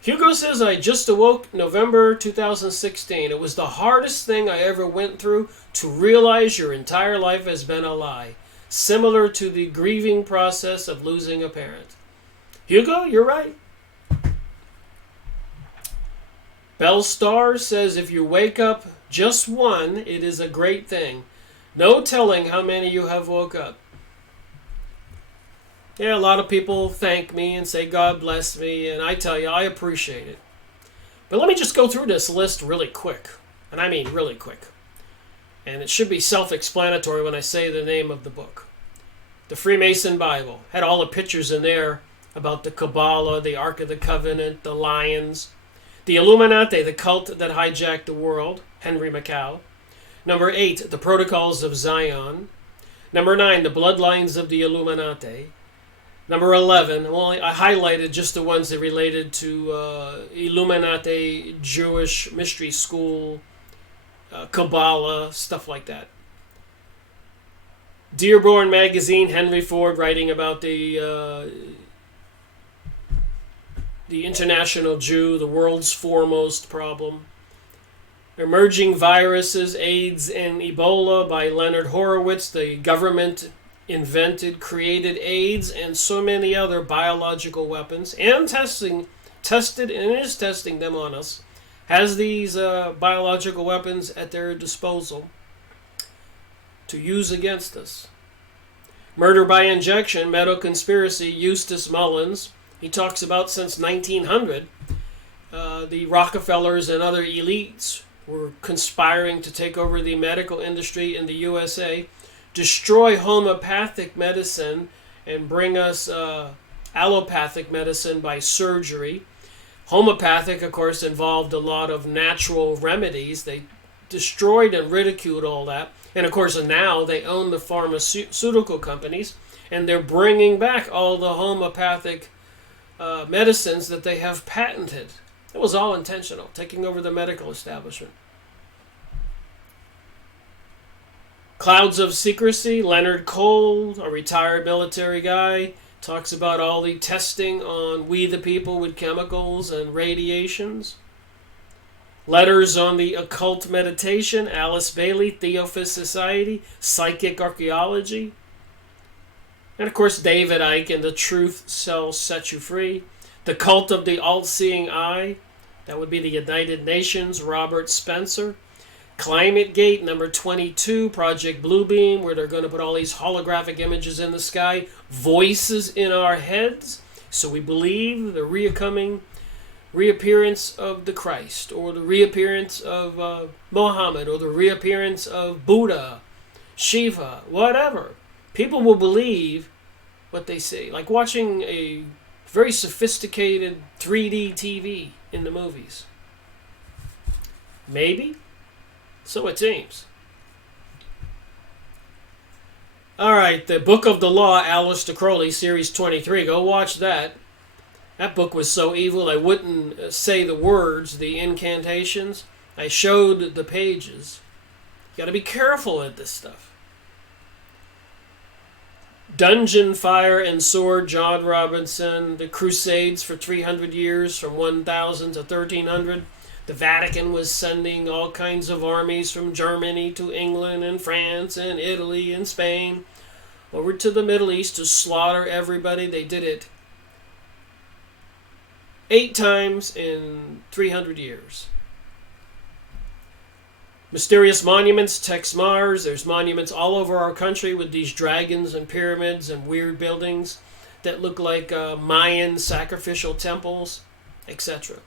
Hugo says, I just awoke November 2016. It was the hardest thing I ever went through to realize your entire life has been a lie. Similar to the grieving process of losing a parent. Hugo, you're right. Bell Star says, if you wake up just one, it is a great thing. No telling how many you have woke up. Yeah, a lot of people thank me and say, God bless me, and I tell you, I appreciate it. But let me just go through this list really quick, and I mean really quick. And it should be self-explanatory when I say the name of the book. The Freemason Bible had all the pictures in there about the Kabbalah, the Ark of the Covenant, the lions. The Illuminati, the cult that hijacked the world, Henry Macau. Number 8, the Protocols of Zion. Number 9, the Bloodlines of the Illuminati. Number 11, I highlighted just the ones that related to Illuminati, Jewish Mystery School, Kabbalah, stuff like that. Dearborn Magazine, Henry Ford writing about the international Jew, the world's foremost problem. Emerging Viruses, AIDS and Ebola by Leonard Horowitz, the government created AIDS and so many other biological weapons, and tested and is testing them on us, has these biological weapons at their disposal to use against us. Murder by Injection, Meadow Conspiracy, Eustace Mullins. He talks about since 1900, the Rockefellers and other elites were conspiring to take over the medical industry in the USA, destroy homeopathic medicine, and bring us allopathic medicine by surgery. Homeopathic, of course, involved a lot of natural remedies. They destroyed and ridiculed all that. And of course, now they own the pharmaceutical companies, and they're bringing back all the homeopathic medicines that they have patented. It was all intentional, taking over the medical establishment. Clouds of Secrecy, Leonard Cole, a retired military guy, talks about all the testing on we the people with chemicals and radiations. Letters on the Occult Meditation, Alice Bailey, Theophist Society, Psychic Archaeology. And of course, David Icke and The Truth Shall Set You Free. The Cult of the All-Seeing Eye, that would be the United Nations, Robert Spencer. Climate Gate, number 22, Project Bluebeam, where they're going to put all these holographic images in the sky, voices in our heads, so we believe the reappearance of the Christ, or the reappearance of Mohammed, or the reappearance of Buddha, Shiva, whatever. People will believe what they see, like watching a very sophisticated 3D TV in the movies. Maybe. So it seems. All right, the Book of the Law, Aleister Crowley, Series 23. Go watch that. That book was so evil I wouldn't say the words, the incantations. I showed the pages. You got to be careful with this stuff. Dungeon, Fire, and Sword, John Robinson. The Crusades for 300 years, from 1000 to 1300. The Vatican was sending all kinds of armies from Germany to England and France and Italy and Spain over to the Middle East to slaughter everybody. They did it 8 times in 300 years. Mysterious monuments, Tex Mars. There's monuments all over our country with these dragons and pyramids and weird buildings that look like Mayan sacrificial temples, etc.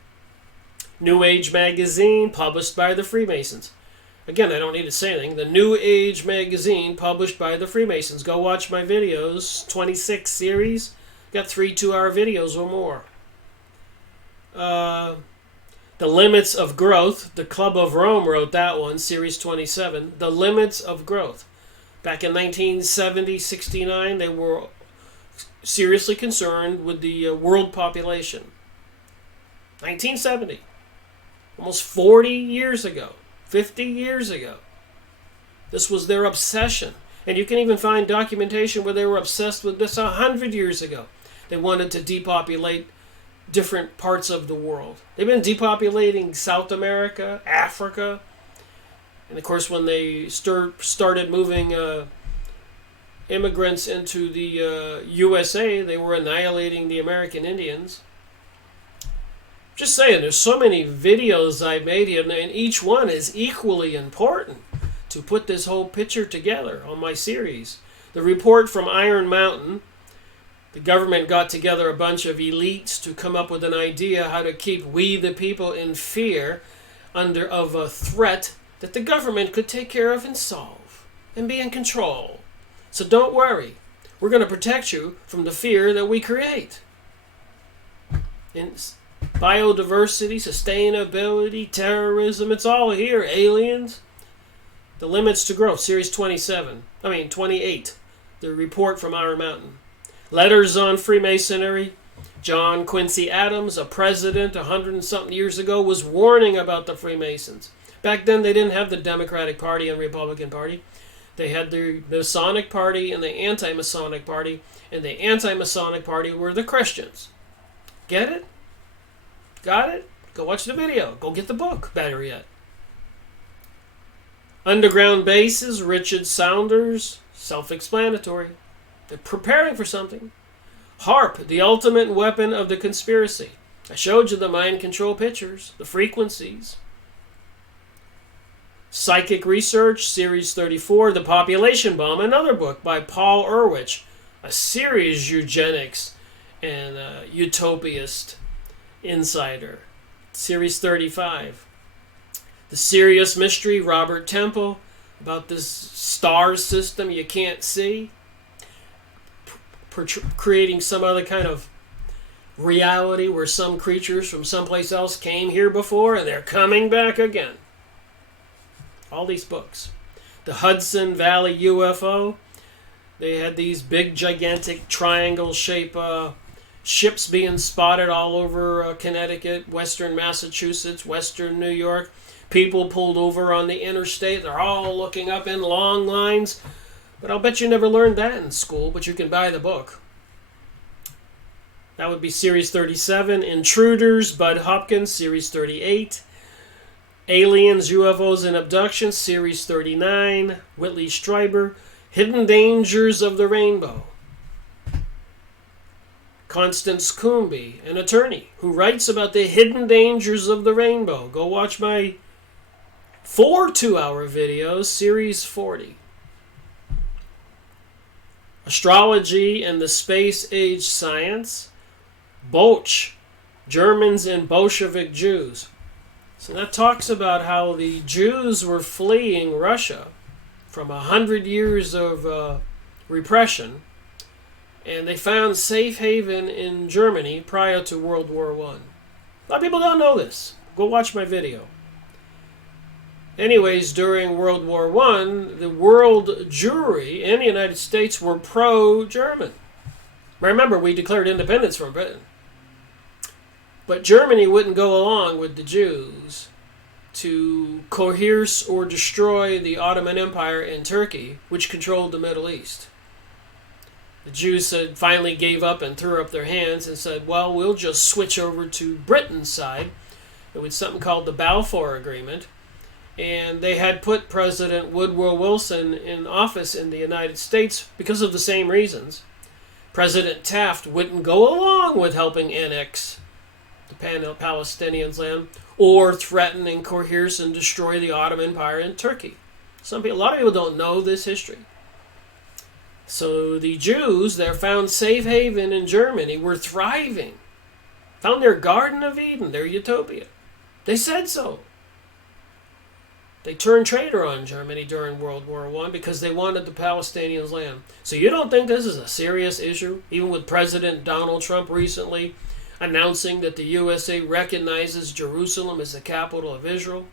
New Age magazine, published by the Freemasons. Again, I don't need to say anything. The New Age magazine, published by the Freemasons. Go watch my videos, 26 series. Got 3 2-hour videos or more. The Limits of Growth. The Club of Rome wrote that one, series 27. The Limits of Growth. Back in 1970-69, they were seriously concerned with the world population. 1970. Almost 40 years ago, 50 years ago. This was their obsession. And you can even find documentation where they were obsessed with this 100 years ago. They wanted to depopulate different parts of the world. They've been depopulating South America, Africa. And of course, when they started moving immigrants into the USA, they were annihilating the American Indians. Just saying, there's so many videos I've made here, and each one is equally important to put this whole picture together on my series. The report from Iron Mountain, the government got together a bunch of elites to come up with an idea how to keep we the people in fear of a threat that the government could take care of and solve and be in control. So don't worry. We're going to protect you from the fear that we create. Biodiversity, sustainability, terrorism, it's all here. Aliens. The Limits to Growth, Series 28. The report from Iron Mountain. Letters on Freemasonry. John Quincy Adams, a president 100 and something years ago, was warning about the Freemasons. Back then they didn't have the Democratic Party and Republican Party. They had the Masonic Party and the Anti-Masonic Party, and the Anti-Masonic Party were the Christians. Get it? Got it? Go watch the video. Go get the book. Better yet. Underground Bases, Richard Saunders, self-explanatory. They're preparing for something. HARP, the ultimate weapon of the conspiracy. I showed you the mind control pictures, the frequencies. Psychic Research, Series 34, The Population Bomb, another book by Paul Ehrlich, a serious eugenics and utopiast insider. Series 35. The Serious Mystery, Robert Temple, about this star system you can't see, creating some other kind of reality where some creatures from someplace else came here before and they're coming back again. All these books. The Hudson Valley UFO. They had these big, gigantic, triangle-shaped ships being spotted all over Connecticut, western Massachusetts, western New York. People pulled over on the interstate. They're all looking up in long lines. But I'll bet you never learned that in school, but you can buy the book. That would be Series 37. Intruders, Bud Hopkins, Series 38. Aliens, UFOs, and Abductions, Series 39. Whitley Strieber. Hidden Dangers of the Rainbow. Constance Coombe, an attorney who writes about the hidden dangers of the rainbow. Go watch my 4 2-hour videos, Series 40. Astrology and the Space Age Science. Boch, Germans and Bolshevik Jews. So that talks about how the Jews were fleeing Russia from 100 years of repression, and they found safe haven in Germany prior to World War I. A lot of people don't know this. Go watch my video. Anyways, during World War I, the world Jewry in the United States were pro-German. Remember, we declared independence from Britain. But Germany wouldn't go along with the Jews to coerce or destroy the Ottoman Empire in Turkey, which controlled the Middle East. The Jews finally gave up and threw up their hands and said, well, we'll just switch over to Britain's side. It was something called the Balfour Agreement. And they had put President Woodrow Wilson in office in the United States because of the same reasons. President Taft wouldn't go along with helping annex the Palestinians' land or threaten and coerce and destroy the Ottoman Empire in Turkey. A lot of people don't know this history. So the Jews that found safe haven in Germany were thriving. Found their Garden of Eden, their utopia. They said so. They turned traitor on Germany during World War I because they wanted the Palestinians' land. So you don't think this is a serious issue? Even with President Donald Trump recently announcing that the USA recognizes Jerusalem as the capital of Israel?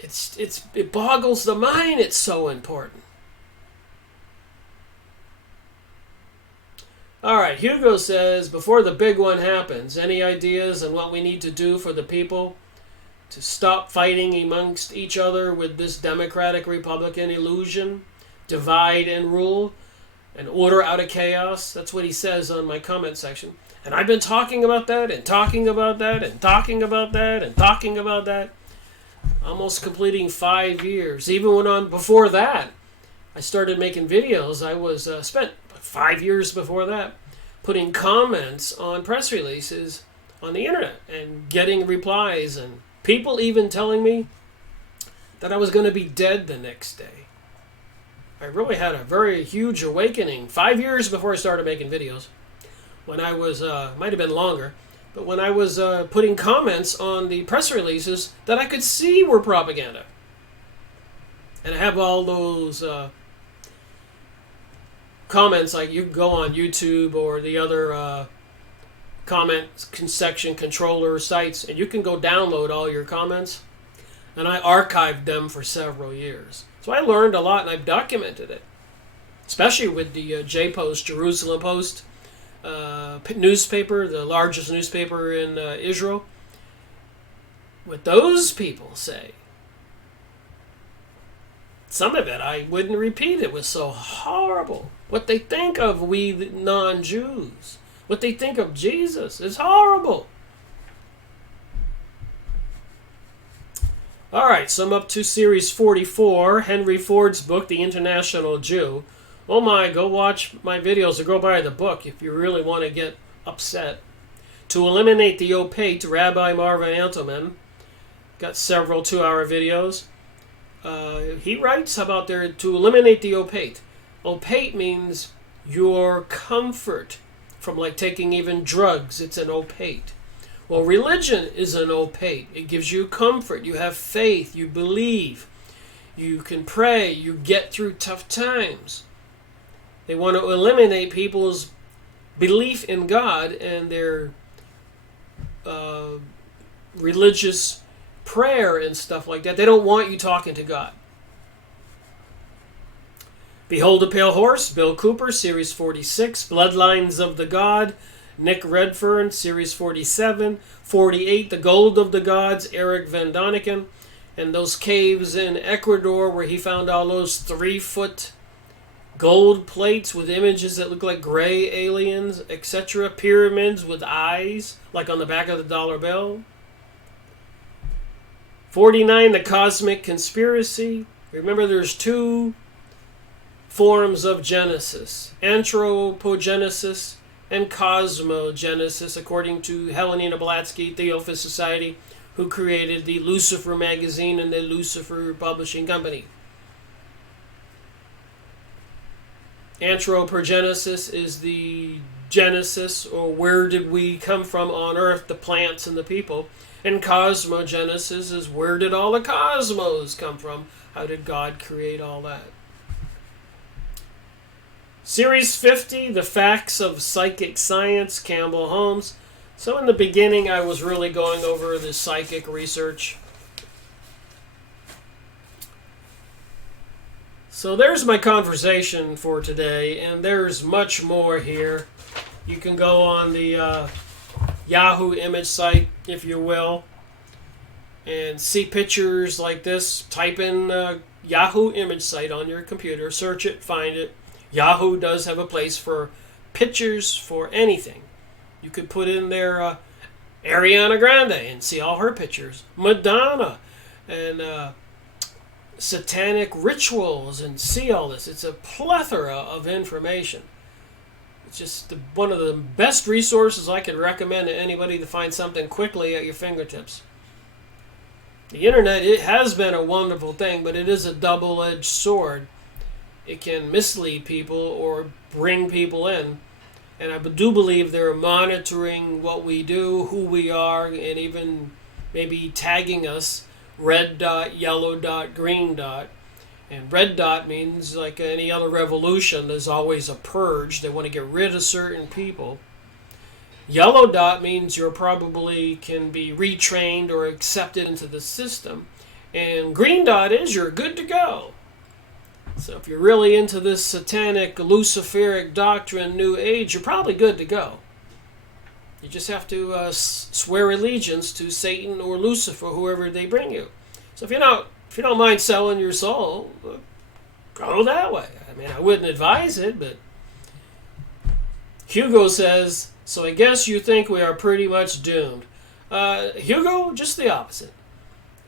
It boggles the mind. It's so important. All right, Hugo says, before the big one happens, any ideas on what we need to do for the people to stop fighting amongst each other with this Democratic-Republican illusion, divide and rule, and order out of chaos? That's what he says on my comment section. And I've been talking about that and talking about that and talking about that and talking about that. Almost completing 5 years. Even before that, I started making videos. I was spent 5 years before that putting comments on press releases on the internet and getting replies, and people even telling me that I was going to be dead the next day. I really had a very huge awakening 5 years before I started making videos, when I was, might have been longer, but when I was putting comments on the press releases that I could see were propaganda. And I have all those comments, like you can go on YouTube or the other comment section controller sites, and you can go download all your comments. And I archived them for several years. So I learned a lot, and I've documented it. Especially with the J-Post, Jerusalem Post newspaper, the largest newspaper in Israel. What those people say. Some of it I wouldn't repeat. It was so horrible. What they think of we non-Jews. What they think of Jesus is horrible. Alright, so I'm up to Series 44, Henry Ford's book, The International Jew. Oh my, go watch my videos or go buy the book if you really want to get upset. To Eliminate the Opaque, Rabbi Marvin Antelman. Got several 2-hour videos. He writes about to eliminate the opaque. Opaque means your comfort from, like, taking even drugs. It's an opaque. Well, religion is an opaque. It gives you comfort. You have faith. You believe. You can pray. You get through tough times. They want to eliminate people's belief in God and their religious prayer and stuff like that. They don't want you talking to God. Behold a Pale Horse, Bill Cooper, Series 46. Bloodlines of the God, Nick Redfern, Series 47. 48, The Gold of the Gods, Eric Van Doniken. And those caves in Ecuador where he found all those 3-foot gold plates with images that look like gray aliens, etc. Pyramids with eyes, like on the back of the dollar bill. 49, The Cosmic Conspiracy. Remember, there's 2 forms of Genesis: anthropogenesis and cosmogenesis, according to Helena Blavatsky, Theophilus Society, who created the Lucifer magazine and the Lucifer Publishing Company. Anthropogenesis is the genesis, or where did we come from on earth, the plants and the people. And cosmogenesis is where did all the cosmos come from? How did God create all that? Series 50, The Facts of Psychic Science, Campbell Holmes. So in the beginning, I was really going over the psychic research. So there's my conversation for today, and there's much more here. You can go on the Yahoo image site, if you will, and see pictures like this. Type in Yahoo image site on your computer, search it, find it. Yahoo does have a place for pictures for anything. You could put in there Ariana Grande and see all her pictures. Madonna and Satanic rituals and see all this. It's a plethora of information. It's just one of the best resources I could recommend to anybody to find something quickly at your fingertips. The internet, it has been a wonderful thing, but it is a double-edged sword. It can mislead people or bring people in. And I do believe they're monitoring what we do, who we are, and even maybe tagging us red dot, yellow dot, green dot. And red dot means, like any other revolution, there's always a purge. They want to get rid of certain people. Yellow dot means you're probably can be retrained or accepted into the system. And green dot is you're good to go. So if you're really into this satanic, luciferic doctrine, New Age, you're probably good to go. You just have to swear allegiance to Satan or Lucifer, whoever they bring you. So if you don't mind selling your soul, go that way. I mean, I wouldn't advise it, but Hugo says, so I guess you think we are pretty much doomed. Hugo, just the opposite.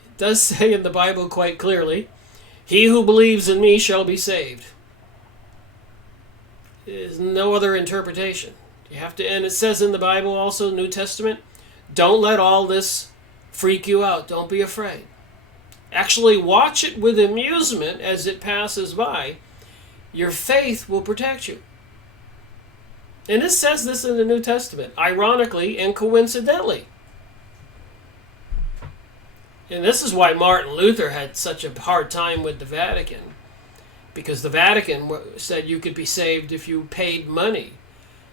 It does say in the Bible quite clearly, he who believes in me shall be saved. There's no other interpretation. You have to, and it says in the Bible also, New Testament, don't let all this freak you out. Don't be afraid. Actually, watch it with amusement as it passes by. Your faith will protect you. And it says this in the New Testament, ironically and coincidentally. And this is why Martin Luther had such a hard time with the Vatican. Because the Vatican said you could be saved if you paid money.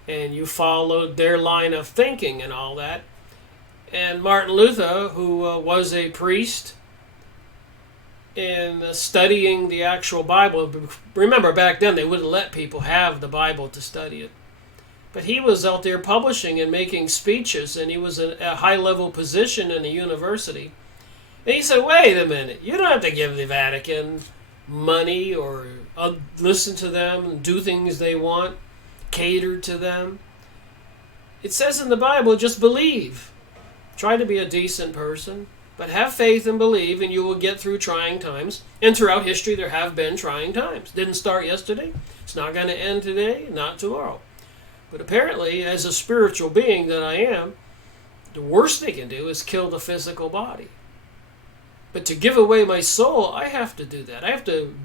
And you followed their line of thinking and all that. And Martin Luther, who was a priest, in studying the actual Bible, remember back then they wouldn't let people have the Bible to study it. But he was out there publishing and making speeches, and he was in a high-level position in a university. And he said, wait a minute, you don't have to give the Vatican money or listen to them and do things they want, cater to them. It says in the Bible, just believe. Try to be a decent person, but have faith and believe, and you will get through trying times. And throughout history, there have been trying times. Didn't start yesterday. It's not going to end today, not tomorrow. But apparently, as a spiritual being that I am, the worst they can do is kill the physical body. But to give away my soul, I have to do that. I have to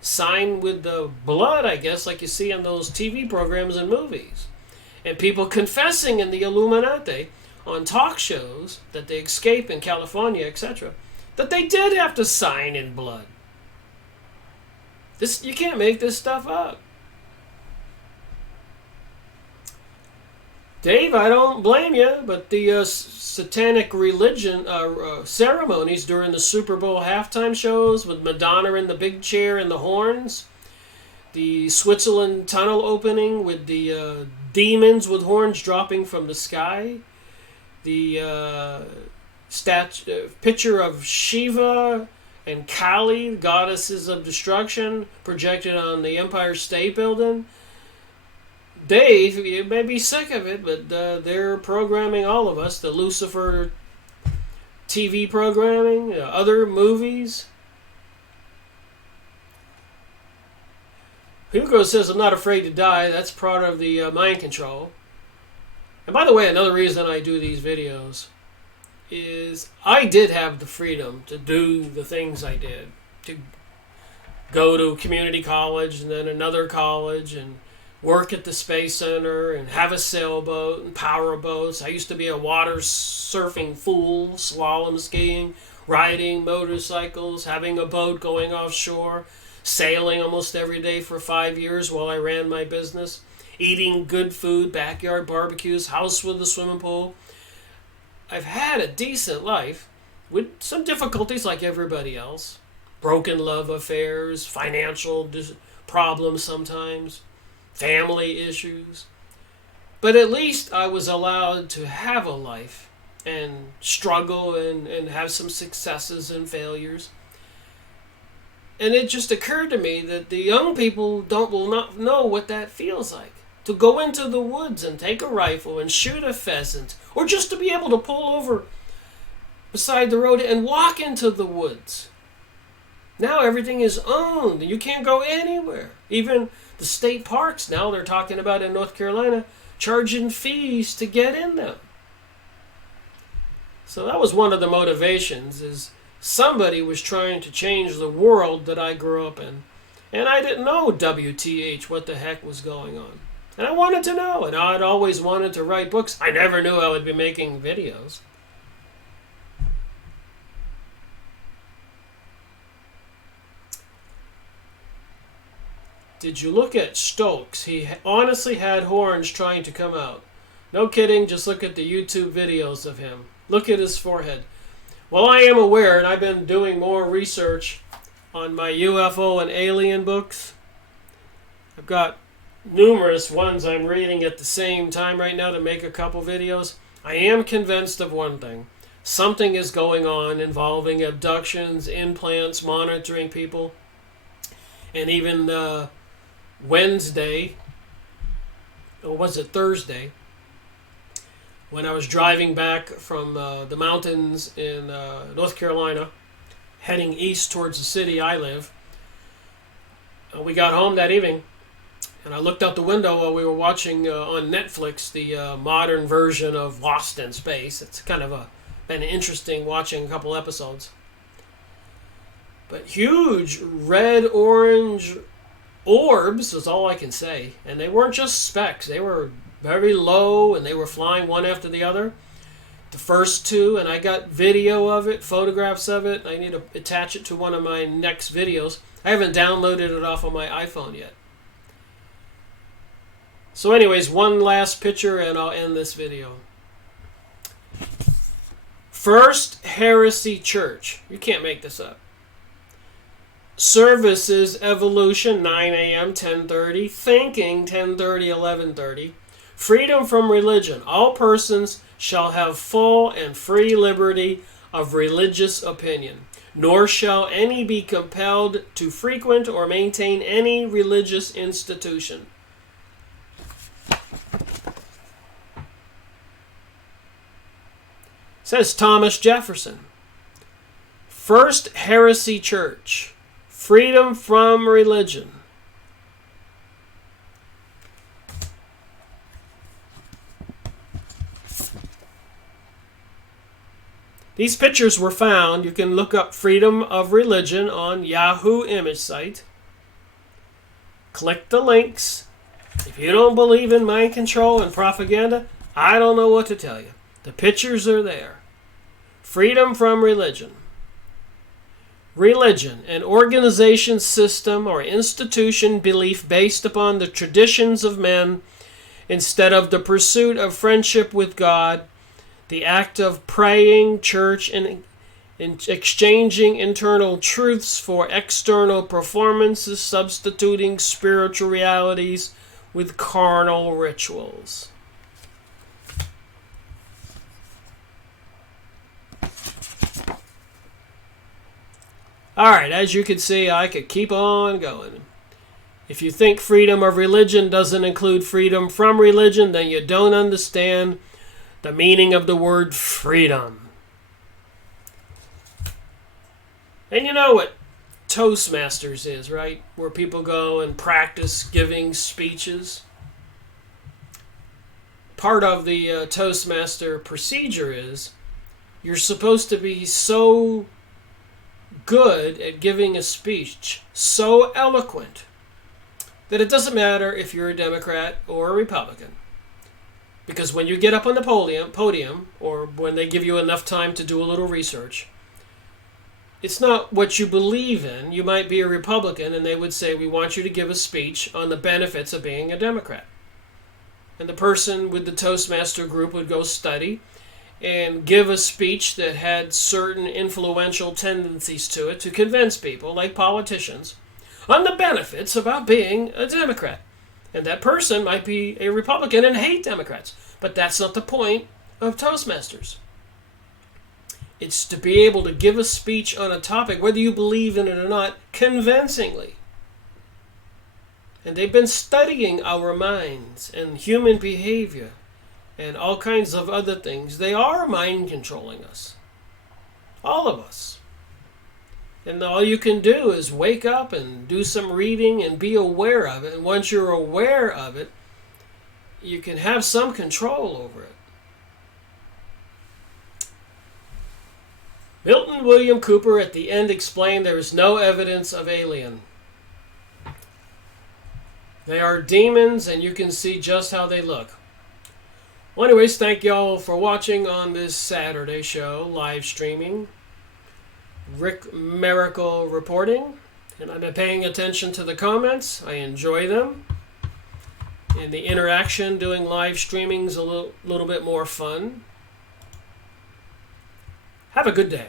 sign with the blood, I guess, like you see on those TV programs and movies. And people confessing in the Illuminati on talk shows that they escape in California, etc., that they did have to sign in blood. You can't make this stuff up. Dave, I don't blame you, but the satanic religion ceremonies during the Super Bowl halftime shows with Madonna in the big chair and the horns, the Switzerland tunnel opening with the demons with horns dropping from the sky, the picture of Shiva and Kali, goddesses of destruction, projected on the Empire State Building. Dave, you may be sick of it, but they're programming all of us. The Lucifer TV programming, other movies. Hugo says, I'm not afraid to die. That's part of the mind control. And by the way, another reason I do these videos is I did have the freedom to do the things I did. To go to community college and then another college and work at the Space Center and have a sailboat and power boats. I used to be a water surfing fool, slalom skiing, riding motorcycles, having a boat going offshore, sailing almost every day for 5 years while I ran my business, eating good food, backyard barbecues, house with a swimming pool. I've had a decent life with some difficulties like everybody else. Broken love affairs, financial problems sometimes, family issues. But at least I was allowed to have a life and struggle and have some successes and failures. And it just occurred to me that the young people will not know what that feels like. To go into the woods and take a rifle and shoot a pheasant, or just to be able to pull over beside the road and walk into the woods. Now everything is owned. You can't go anywhere. Even the state parks now, they're talking about in North Carolina, charging fees to get in them. So that was one of the motivations, is somebody was trying to change the world that I grew up in. And I didn't know WTH, what the heck was going on. And I wanted to know, and I'd always wanted to write books. I never knew I would be making videos. Did you look at Stokes? He honestly had horns trying to come out. No kidding, just look at the YouTube videos of him. Look at his forehead. Well, I am aware, and I've been doing more research on my UFO and alien books. I've got numerous ones I'm reading at the same time right now to make a couple videos. I am convinced of one thing. Something is going on involving abductions, implants, monitoring people. And even Wednesday, or was it Thursday, when I was driving back from the mountains in North Carolina, heading east towards the city I live, we got home that evening, and I looked out the window while we were watching on Netflix the modern version of Lost in Space. It's kind of been interesting watching a couple episodes. But huge red-orange orbs is all I can say. And they weren't just specks. They were very low, and they were flying one after the other. The first two, and I got video of it, photographs of it. I need to attach it to one of my next videos. I haven't downloaded it off of my iPhone yet. So anyways, one last picture and I'll end this video. First Heresy Church. You can't make this up. Services Evolution, 9 a.m., 10:30. Thinking, 10:30, 11:30. Freedom from religion. All persons shall have full and free liberty of religious opinion, nor shall any be compelled to frequent or maintain any religious institution. Says Thomas Jefferson. First Heresy Church. Freedom from religion. These pictures were found. You can look up Freedom of Religion on Yahoo image site. Click the links. If you don't believe in mind control and propaganda, I don't know what to tell you. The pictures are there. Freedom from religion. Religion, an organization, system, or institution belief based upon the traditions of men instead of the pursuit of friendship with God, the act of praying, church, and exchanging internal truths for external performances, substituting spiritual realities with carnal rituals. Alright, as you can see, I could keep on going. If you think freedom of religion doesn't include freedom from religion, then you don't understand the meaning of the word freedom. And you know what Toastmasters is, right? Where people go and practice giving speeches. Part of the Toastmaster procedure is you're supposed to be so good at giving a speech, so eloquent, that it doesn't matter if you're a Democrat or a Republican. Because when you get up on the podium, or when they give you enough time to do a little research, it's not what you believe in. You might be a Republican and they would say, we want you to give a speech on the benefits of being a Democrat. And the person with the Toastmaster group would go study and give a speech that had certain influential tendencies to it to convince people, like politicians, on the benefits about being a Democrat. And that person might be a Republican and hate Democrats. But that's not the point of Toastmasters. It's to be able to give a speech on a topic, whether you believe in it or not, convincingly. And they've been studying our minds and human behavior and all kinds of other things. They are mind controlling us. All of us. And all you can do is wake up and do some reading and be aware of it. And once you're aware of it, you can have some control over it. Milton William Cooper at the end explained there is no evidence of alien. They are demons and you can see just how they look. Well, anyways, thank y'all for watching on this Saturday show, live streaming. Rick Miracle reporting, and I've been paying attention to the comments. I enjoy them, and the interaction doing live streaming is a little bit more fun. Have a good day.